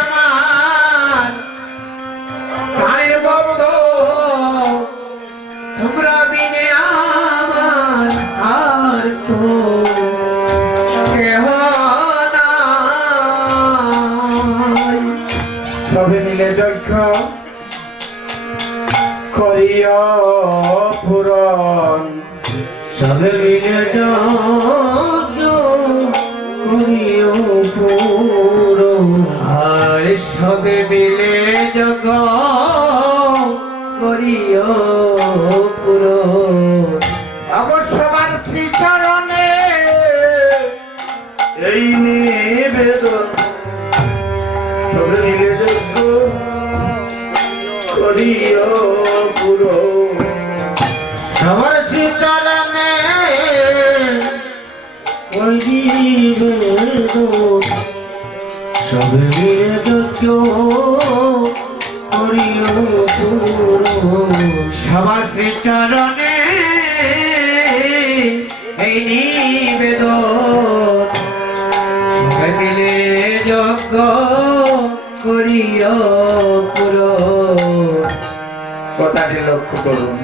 আমার প্রাণের বন্ধু তোমরা বিনে আমার আর তো কেহ নাই সবে মিলে যজ্ঞ করিও পূরণ সবে মিলে করিও পুরো আর সবে মিলে জগ করিও পুরো আমার সবার শ্রীচরণে এই নিবেদন সবে মিলে যজ্ঞ করিও পূরণ সবার চলনে ওই সবে মিলে করিও পুরো সবার শ্রীচরণে এই নিবেদন সবে মিলে যজ্ঞ করিও পুরো কথাটি লক্ষ্য করুন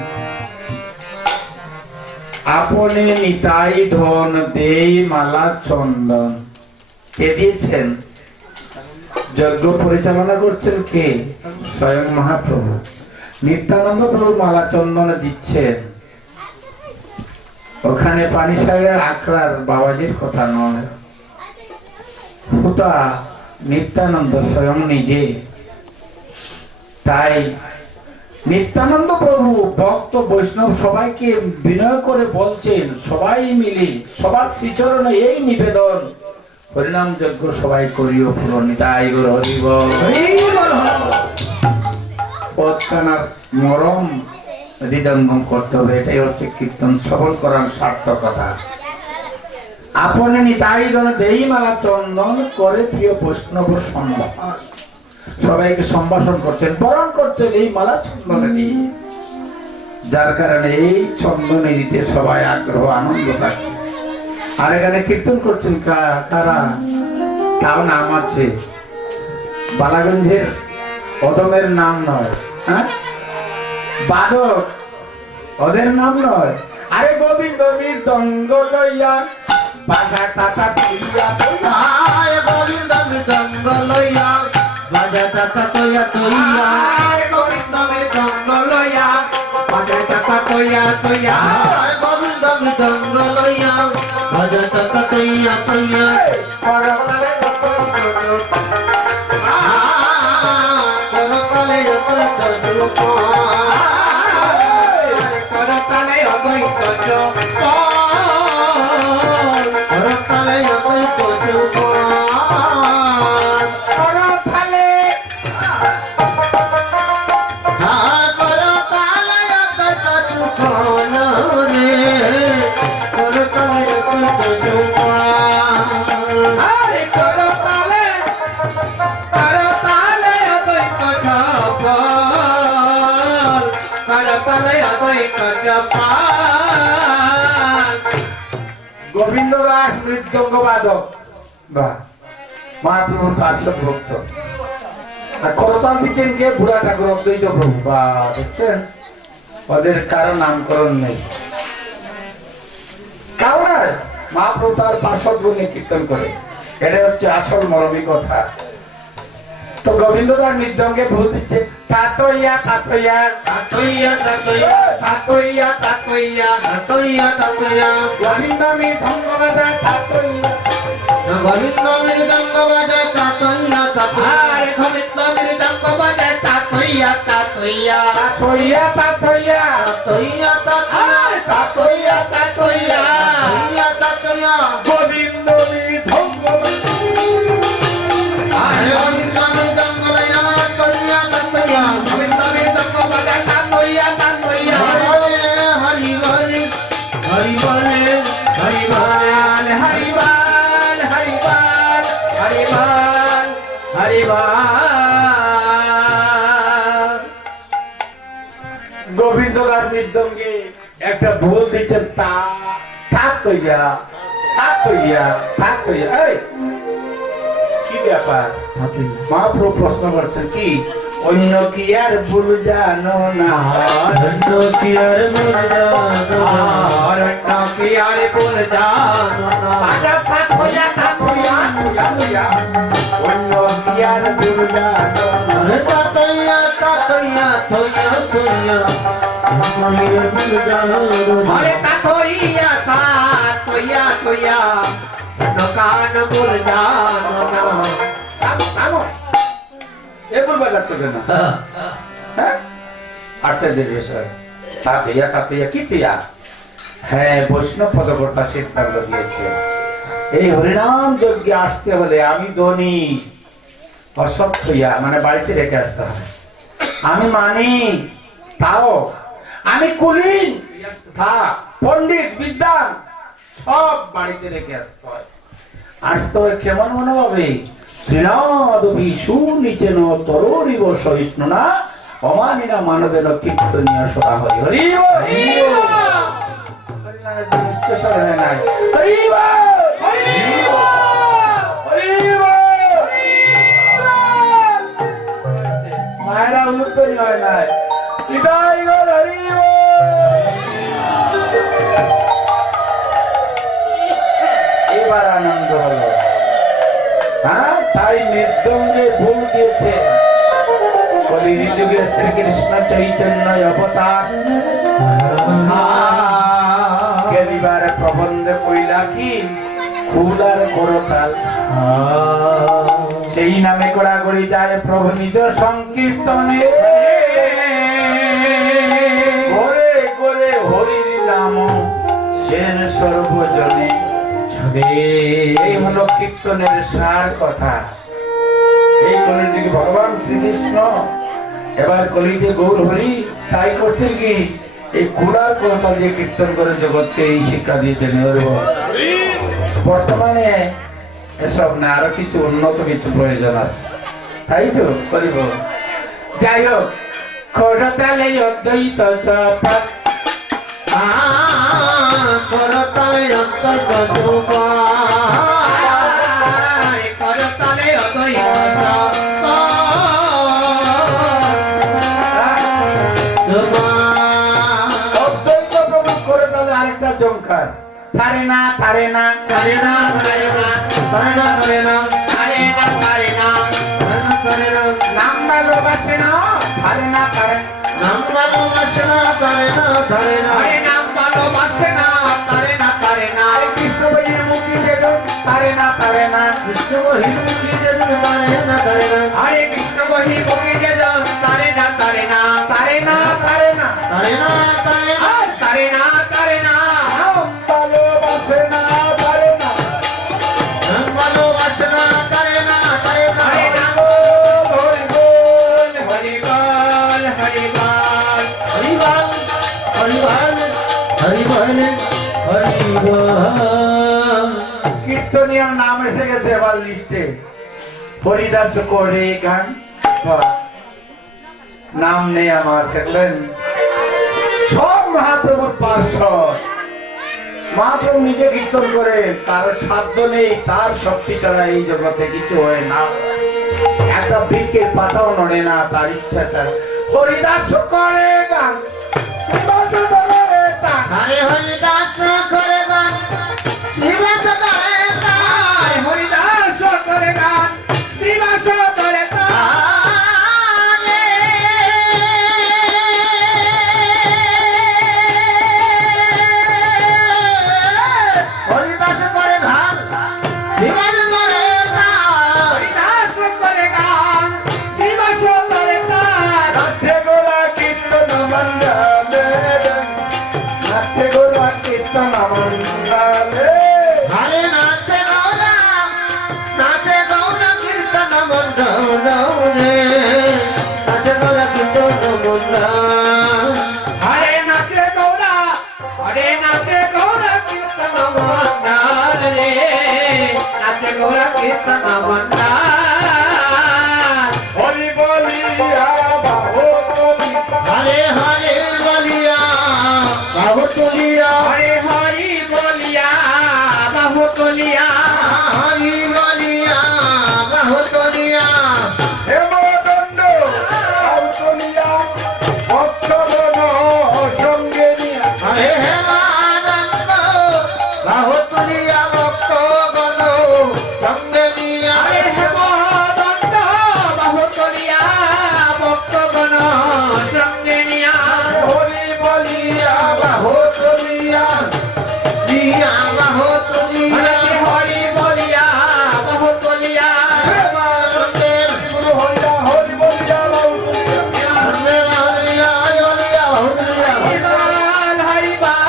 আপনি নিতাই ধন দেই মালা চন্দন কে দিয়েছেন যজ্ঞ পরিচালনা করছেন কে স্বয়ং মহাপ্রভু নিত্যানন্দ প্রভু মালা চন্দন দিচ্ছেন ওখানে পানি সাহেবের আকড়ার বাবাজির কথা নয় হুতা নিত্যানন্দ স্বয়ং নিজে তাই নিত্যানন্দ প্রভু ভক্ত বৈষ্ণব সবাইকে বিনয় করে বলছেন, সবাই মিলে সবার শ্রীচরণে এই নিবেদন, হরিনাম যজ্ঞ সবাই করিও পূরণ। তাই গৌর হরি বল। পদখানার মরম হৃদয়ঙ্গম করতে হবে, এটাই হচ্ছে কীর্তন সফল করার সার্থকতা। আপনি নিতাই জন দেই মালা চন্দন করে প্রিয় বৈষ্ণব সম্ভাষণ, সবাইকে সম্ভাষণ করছেন, বরণ করছেন এই মালা চন্দনে দিয়ে, যার কারণে এই চন্দনে দিতে সবাই আগ্রহ আনন্দ থাকে। আর এখানে কীর্তন করছেন কারা, তাও নাম আছে, বালাগঞ্জের অদমের নাম নয়, হ্যাঁ বাদক ওদের নাম নয়। আরে গোবিন্দ মৃদঙ্গ লইয়া বাজা টাকা তুইয়া আয় গোবিন্দ মৃদঙ্গ লইয়া বাজা টাকা তৈয়া তৈয়া, আরে গোবিন্দ মৃদঙ্গ লইয়া বাজা টাকা তুইয়া তুইয়া, আয় গোবিন্দ মৃদঙ্গ লইয়া বাজা টাকা তৈয়া তৈয়া, পরকালে করতালে যত রূপ, করতালে অদ্বৈত যোগ, করতালে যত রূপ, করতালে আরে করতালে করতালে অদ্বৈত যোগ, করতালে অদ্বৈত যোগ। গোবিন্দ দাস মৃদঙ্গ বাদক, বাহ, মহাপ্রভুর পার্শ্বদ ভক্ত। আর করতাল দিচ্ছেন কে? বুড়া ঠাকুর অদ্বৈত প্রভু। বা দেখছেন, ওদের কারো নামকরণ নেই, কারণ মহাপ্রভু তার পার্শ্বদ গুণে কীর্তন করে, এটা হচ্ছে আসল মরমী কথা। তো গোবিন্দ দাস মৃদঙ্গে ভুল দিচ্ছে, তাতইয়া তাতইয়া তাতইয়া তাতইয়া তাতইয়া তাতইয়া, তাতইয়া তাতইয়া, গোবিন্দ মৃদঙ্গ বাজায় তাতইয়া, গোবিন্দ মৃদঙ্গ বাজায় তাতইয়া তাতইয়া, আরে গোবিন্দ মৃদঙ্গ বাজায় তাতইয়া তাতইয়া, তাতইয়া তাতইয়া, তাতইয়া তাতইয়া, আরে তাতইয়া তাতইয়া, তাতইয়া তাতইয়া, গোবিন্দ মৃদঙ্গ আয় গোবিন্দ মৃদঙ্গ বাজায় তাতইয়া তাতইয়া, গোবিন্দ মৃদঙ্গ বাজায় তাতইয়া তাতইয়া, হরি হরি হরি হরি বলে হরি বলে হরিবাল হরিবাল হরিবাল হরিবাল। গোবিন্দ দাস মৃদঙ্গে একটা ভুল দিচ্ছেন, তা তাতইয়া তাতইয়া তাতইয়া। এই কি ব্যাপার? মহাপ্রভু প্রশ্ন করছেন, কি অন্য কি আর ভুল জানো না? ধন্য কি আর মুর্দানো অন্য কি আর ভুল জানো না? আজা তাতইয়া তাতইয়া তাতইয়া, অন্য কি আর ভুল জানো না? আরে তাতইয়া তাতইয়া তইয়া তইয়া, মনের মুর্দানো আরে তাতইয়া তাতইয়া তইয়া, দোকান ভুল জানো না। থামো, এ ভুল বাজাচ্ছ কেন? হ্যাঁ, আশ্চর্যের বিষয়। তাতইয়া তাতইয়া কি তুইয়া? হ্যাঁ, বৈষ্ণব পদকর্তা সিদ্ধান্ত দিয়েছে, এই হরিনাম যজ্ঞে আসতে হলে আমি ধনী অসৎইয়া, মানে বাড়িতে রেখে আসতে হবে। আমি মানি, তাও আমি কুলীন, তা পণ্ডিত বিদ্যান সব বাড়িতে রেখে আসতে হয়। আসতে হয় কেমন মনোভাবে? শ্রীনাদবি সুনিচেন তরুরিব সহিষ্ণু না অমানিনা মানবেন কীর্তনীয় সদা হরি হরি মায়েরা উন্নতি হয় নাই। এবার আনন্দ হলো। হ্যাঁ, তাই মৃদঙ্গে ভুল দিয়েছে। কলিযুগে শ্রীকৃষ্ণ চৈতন্য অবতার গেলিবার প্রবন্ধে কইলা কি ফুলার করতাল, সেই নামে গোড়াগড়ি যায় প্রভু নিজ সংকীর্তনে। যেন সর্বজনে ছবে এই হলো কীর্তনের সার কথা। এই কলিযুগে ভগবান শ্রীকৃষ্ণ এবার কলিতে গৌর হরি তাই করছেন কি এই কুলার কথা দিয়ে কীর্তন করে জগৎকে এই শিক্ষা দিয়েছেন। বর্তমানে এসব না, আরো কিছু উন্নত কিছু প্রয়োজন আছে, তাই তো করিব। যাই হোক, করতালে অদ্বৈত চপাত করতালে অন্তর্গত করতালে অদ্বৈত অদ্বৈত প্রভু করতালে আরেকটা জঙ্কার পারে না পারে না করে না করে না করে না করে না পারে না পারে না করে না নাম ভালোবাসে না পারে না পারে নাম ভালোবাসে না করে না করে না আরে নাম ভালোবাসে না পারে না পারে না কৃষ্ণ বইয়ের মুক্তি দেব পারে না পারে না কৃষ্ণ হিন্দু করে না করে না আরে কৃষ্ণ বহি মুক্তি দেব পারে না পারে না পারে না পারে না করে না করে না আর পারে না পারে না নাম ভালোবাসে না পারে না নাম ভালোবাসে না করে না করে না আরে নাম হরি বল হরি বল হরি বল হরিবল হরিবল হরিবল হরিবল কীর্তনিয়ার নাম এসে গেছে এবার লিস্টে। হরিদাস করে গান, বাহ, নাম নেই আমার, দেখলেন সব মহাপ্রভুর পার্শ্বদ। মহাপ্রভু নিজে কীর্তন করে, কারো সাধ্য নেই, তার শক্তি ছাড়া এই জগতে কিছু হয় না। একটা বৃক্ষের পাতাও নড়ে না তার ইচ্ছা ছাড়া। হরিদাস করে গান, শ্রীমন্ত করে তান। হরে হরিদাস করে গান শ্রীবাস করে গান হরিদাস করে গান, শ্রীবাস করে গান। হরিদাস করে গান শ্রীবাস করে গান হরিদাস করে গান, শ্রীবাস করে গান। নাচে গোলা কীর্তন মন্ডলে, নাচে গোলা কীর্তন মন্ডলে। হরে নাচে গৌরা নাচে গৌরা কীর্তন মন্ডলে নাচে গৌরা কীর্তন মন্ডল হরে নাচে গৌরা, হরে নাচে গৌরা কীর্তন মন্ডল রে, নাচে গৌরা কীর্তন মন্ডল। হরি বলিয়া বাহু বলি, হরে হরে বলিয়া বাহু তুলিয়া হরে হরি বলিয়া বাহু তুলিয়া। হরি বলিয়া বাহু তুলিয়া হেমদণ্ড বাহু তুলিয়া, ভক্তগণ সঙ্গে নিয়া। হরে হেমানন্দ বাহু তুলিয়া ভক্তগণ সঙ্গে নিয়া হরে হেমদণ্ড বাহু তুলিয়া, ভক্তগণ সঙ্গে নিয়া। হরি বলিয়া বাহু তুলিয়া, দিয়া বাহু তুলিয়া হরে হরি বলিয়া বাহু তুলিয়া। হেমানন্দের গুরু হরিয়া হরি বলিয়া বাহু তুলিয়া। হরে হরিয়া বলিয়া বাহু তুলিয়া হরিবাল হরিবাল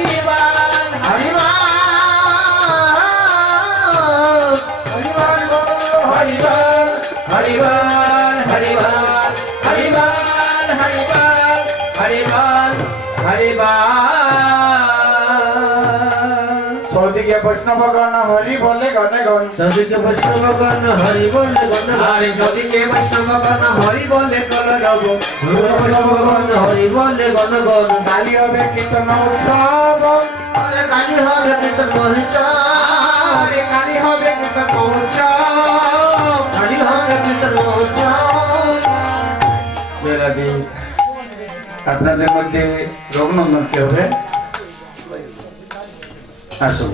হরিবাল হরিবাল হরিবাল হরিবাল হরিবাল হরিবাল হরিবাল হরিবাল হরিবাল। সৌদিকে বৈষ্ণবগণ হরি বলে গণে গণ, সদিকে বৈষ্ণবগণ হরি বলে গণ আরে সৌদিকে বৈষ্ণবগণ হরি বলে গণ রব। বৈষ্ণবগণ হরি বলে গণ গণ কালী হবে কীর্তন উৎসব, আরে কালী হবে কীর্তন মহোৎসব আরে কালী হবে কীর্তন উৎসব। কালী হবে কীর্তন মহোৎসব বেলাদি আপনাদের মধ্যে রঘুনন্দন কে হবে? আসুন,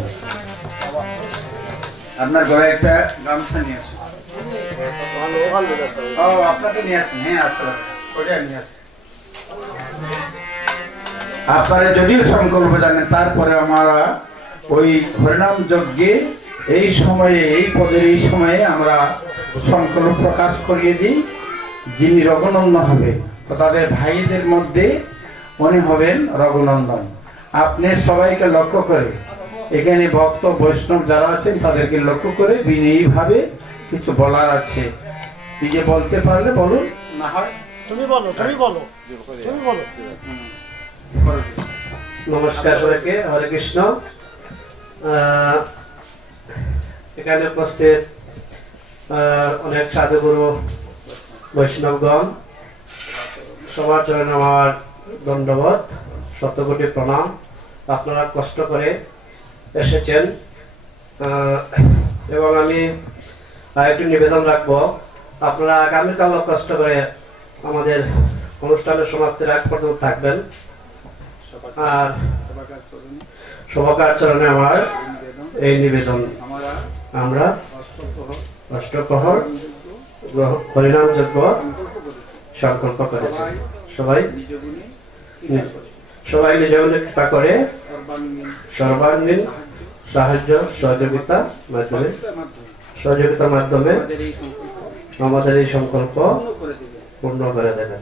আপনার ঘরে একটা গামছা নিয়ে আসুন। ও আপনাকে নিয়ে আসুন, হ্যাঁ আসুন, ওটা নিয়ে আসুন। আপনারা যদিও সংকল্প জানেন, তারপরে আমরা ওই হরিনাম যজ্ঞে এই সময়ে, এই পদের এই সময়ে আমরা সংকল্প প্রকাশ করিয়ে দিই। যিনি রঘুনন্দন হবে তো তাদের ভাইদের মধ্যে উনি হবেন রঘুনন্দন। আপনি সবাইকে লক্ষ্য করে, এখানে ভক্ত বৈষ্ণব যারা আছেন তাদেরকে লক্ষ্য করে বিনয়ীভাবে কিছু বলার আছে। নিজে বলতে পারলে বলুন, না হয় তুমি বলো, তুমি বলো, তুমি বলো। নমস্কার সবাইকে, হরে কৃষ্ণ। এখানে উপস্থিত অনেক সাধুগুরু বৈষ্ণবগণ, সবার চরণে আমার দণ্ডবোধ, শতকোটি প্রণাম। আপনারা কষ্ট করে এসেছেন এবং আমি একটু নিবেদন রাখবো, আপনারা আগামীকালও কষ্ট করে আমাদের অনুষ্ঠানের সমাপ্তির আগ পর্যন্ত থাকবেন। আর সবাকার চরণে আমার এই নিবেদন, আমরা অষ্টপ্রহর হরিনাম যজ্ঞ সংকল্প করেছি। সবাই নিজ গুণে কৃপা করে সর্বাঙ্গীন সাহায্য সহযোগিতার মাধ্যমে আমাদের এই সংকল্প পূর্ণ করে দেবেন।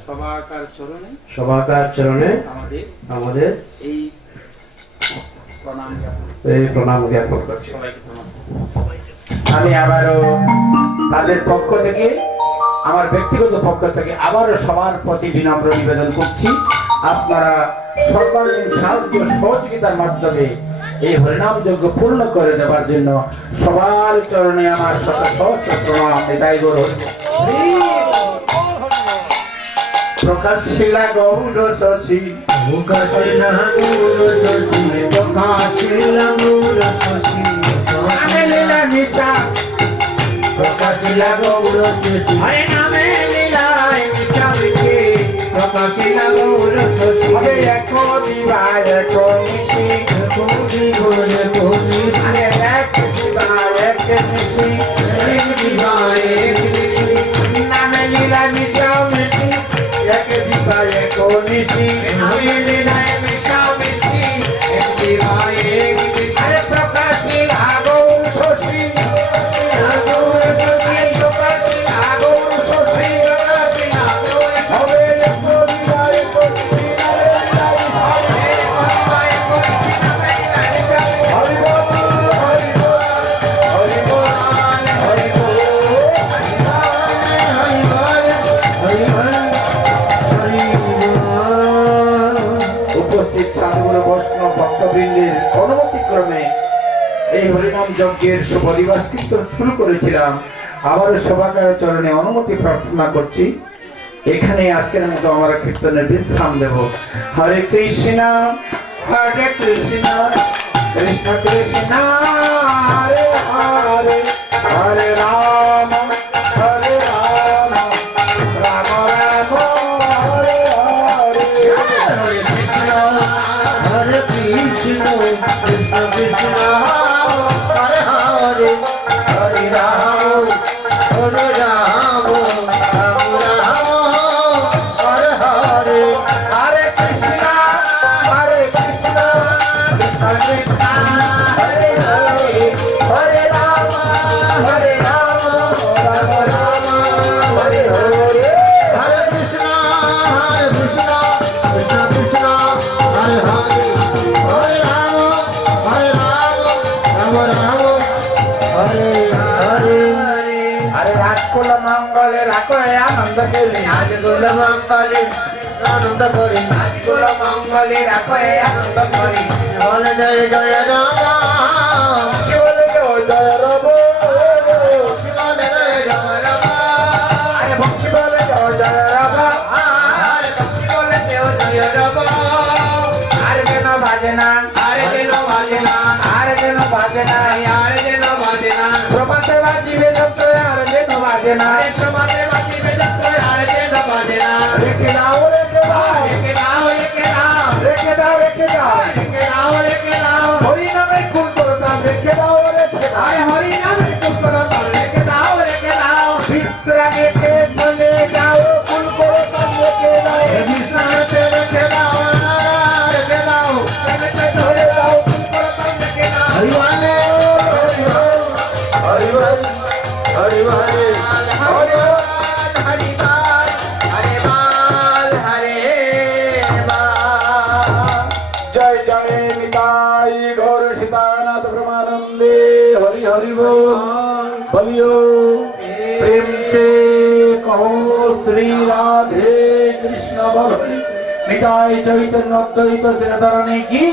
সবাকার চরণে আমাদের এই প্রণাম জ্ঞাপন করছি। আমি আবারও তাদের পক্ষ থেকে, আমার ব্যক্তিগত পক্ষ থেকে আবারও সবার প্রতি বিনম্র নিবেদন করছি, আপনারা সর্বাঙ্গীন সাহায্য সহযোগিতার মাধ্যমে এই হরিনাম যজ্ঞ পূর্ণ করে দেওয়ার জন্য সবার চরণে আমার শত সহস্র প্রণাম। এটাই গৌর প্রকাশিলা গৌর শশী, প্রকাশিলা গৌর শশী, প্রকাশিলা গৌর শশী, নামে লীলা মিশা, প্রকাশিলা গৌর শশী, হরে নামে লীলায় মিশা মিশি, প্রকাশিলা গৌর শশী, হরে এক দিবা এক নিশি, কোটি ঘরে কোটি হরে এক দিবা এক নিশি, এক দিবায় এক নিশি, নামে লীলা মিশা মিশি, এক দিবা এক নিশি, নামে লীলায় মিশা মিশি, এক দিবায় এক নিশি, হরে প্রকাশিলা গৌর শশী, গৌর শশী, প্রকাশিলা গৌর শশী, প্রকাশিলা গৌর শশী, হরে এক দিবা এক নিশি, হরি বল হরি বল হরি বল হরি বল। হরি বল, হরি বল, হরি বল। উপস্থিত সাধুগুরু বৈষ্ণব ভক্তবৃন্দের অনুমতিক্রমে এই হরিনাম যজ্ঞের শুভ দিবস কীর্তন শুরু করেছিলাম। আবারও সবাকার চরণে অনুমতি প্রার্থনা করছি। এখানে আজকের মতো আমরা কীর্তনের বিশ্রাম দেব। হরে কৃষ্ণ হরে কৃষ্ণ কৃষ্ণ কৃষ্ণ হরে হরে, হরে রাম হরে রাম, রাম রাম হরে হরে। হরে কৃষ্ণ, হরে কৃষ্ণ, কৃষ্ণ কৃষ্ণ, হরে হরে, হরে রাম, হরে রাম, রাম রাম, হরে হরে, হরে কৃষ্ণ হরে কৃষ্ণ কৃষ্ণ কৃষ্ণ হরে হরে, হরে রাম হরে রাম, রাম রাম হরে হরে। হরে কৃষ্ণ, হরে কৃষ্ণ, কৃষ্ণ কৃষ্ণ, হরে হরে, হরে রাম, রাম রাম, হরে হরে। হরে রাজকুল মঙ্গলে রাখো আনন্দ করি, রাজকুল মঙ্গলে আনন্দ করি, রাজকুল মঙ্গলে রাখো আনন্দ করি, বলে জয় জয় রাম, শিবলে জয় জয় রব, বলে জয় জয় রাম, আরে ভক্তি বলে জয় জয় রব, হরে ভক্তি বলে জয় রাম, আর যেন বাজে না, আরে যেন বাজে না, আর যেন বাজে না, আরে যেন বাজে না, প্রভাতে বাজিবে যত, আর যেন বাজে না, প্রমাতে বাজিবে যত, আরে যেন বাজে না, রেখে দাও রেখে দাও রেখে দাও, রেখে দাও, রেখে দাও রেখে দাও, রেখে দাও, রেখে দাও, হরি নামে খুন করতাম, রেখে দাও রেখে দাও, আরে হরি নামে কুসুম রেখে দাও, রেখে দাও, বিশ্রামেতে চলে যাও, খুন করতাম রেখে দাও, বিষ্ণুতে রেখে দাও, রেখে দাও, বিশ্রামেতে চলে যাও, খুন করতাম রেখে দাও। হরি বলে, হরি বল, হরি বল, হরি বল, হরি বল, হরি বল, হরি বল, হরে বল। बोल बोलियो प्रेम से कहो श्री राधे कृष्ण बोल निताय चैतन्य अद्वैत श्रीधरणी की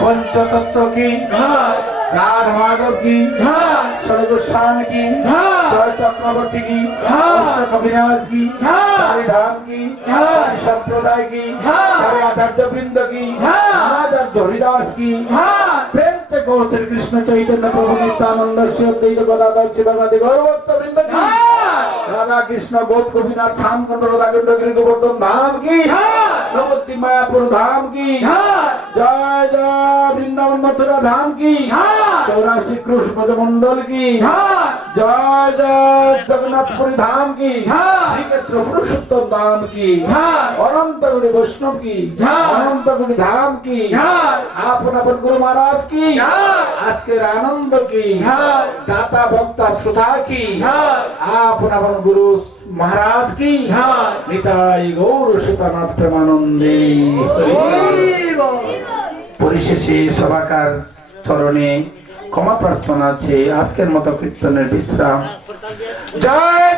पंचतत्व की राधा माधव की सर्वगोस्वामी की जय चक्रवर्ती की कविराज की सारे धाम की सारे संप्रदाय की सारे आचार्य वृंद की आचार्य हरिदास की प्रेम से गो श्री कृष्ण चैतन्य प्रभु नित्यानंद श्री अद्वैत गदाधर शिवानंद गौरभक्त वृंद की राधा कृष्ण गोप गोपीनाथ श्याम कुंड राधाकुंड गिरि गोवर्धन धाम की नवद्वीप मायापुर धाम की जय जय वृंदावन मथुरा धाम की 84 कृष्ण मंडल की जय जय जगन्नाथपुरी धाम की श्री क्षेत्र पुरुषोत्तम धाम की अनंत गुरु वैष्णव की अनंत गुरु धाम की आपन अपन गुरु महाराज की आज के आनंद की दाता भक्ता श्रोता की आपन अपन गुरु महाराज की निताई गौर सीतानाथ प्रेमानंदे পরিশেষে সভাকার চরণে ক্ষমা প্রার্থনা আছে আজকের মতো কীর্তনের বিশ্রাম জয়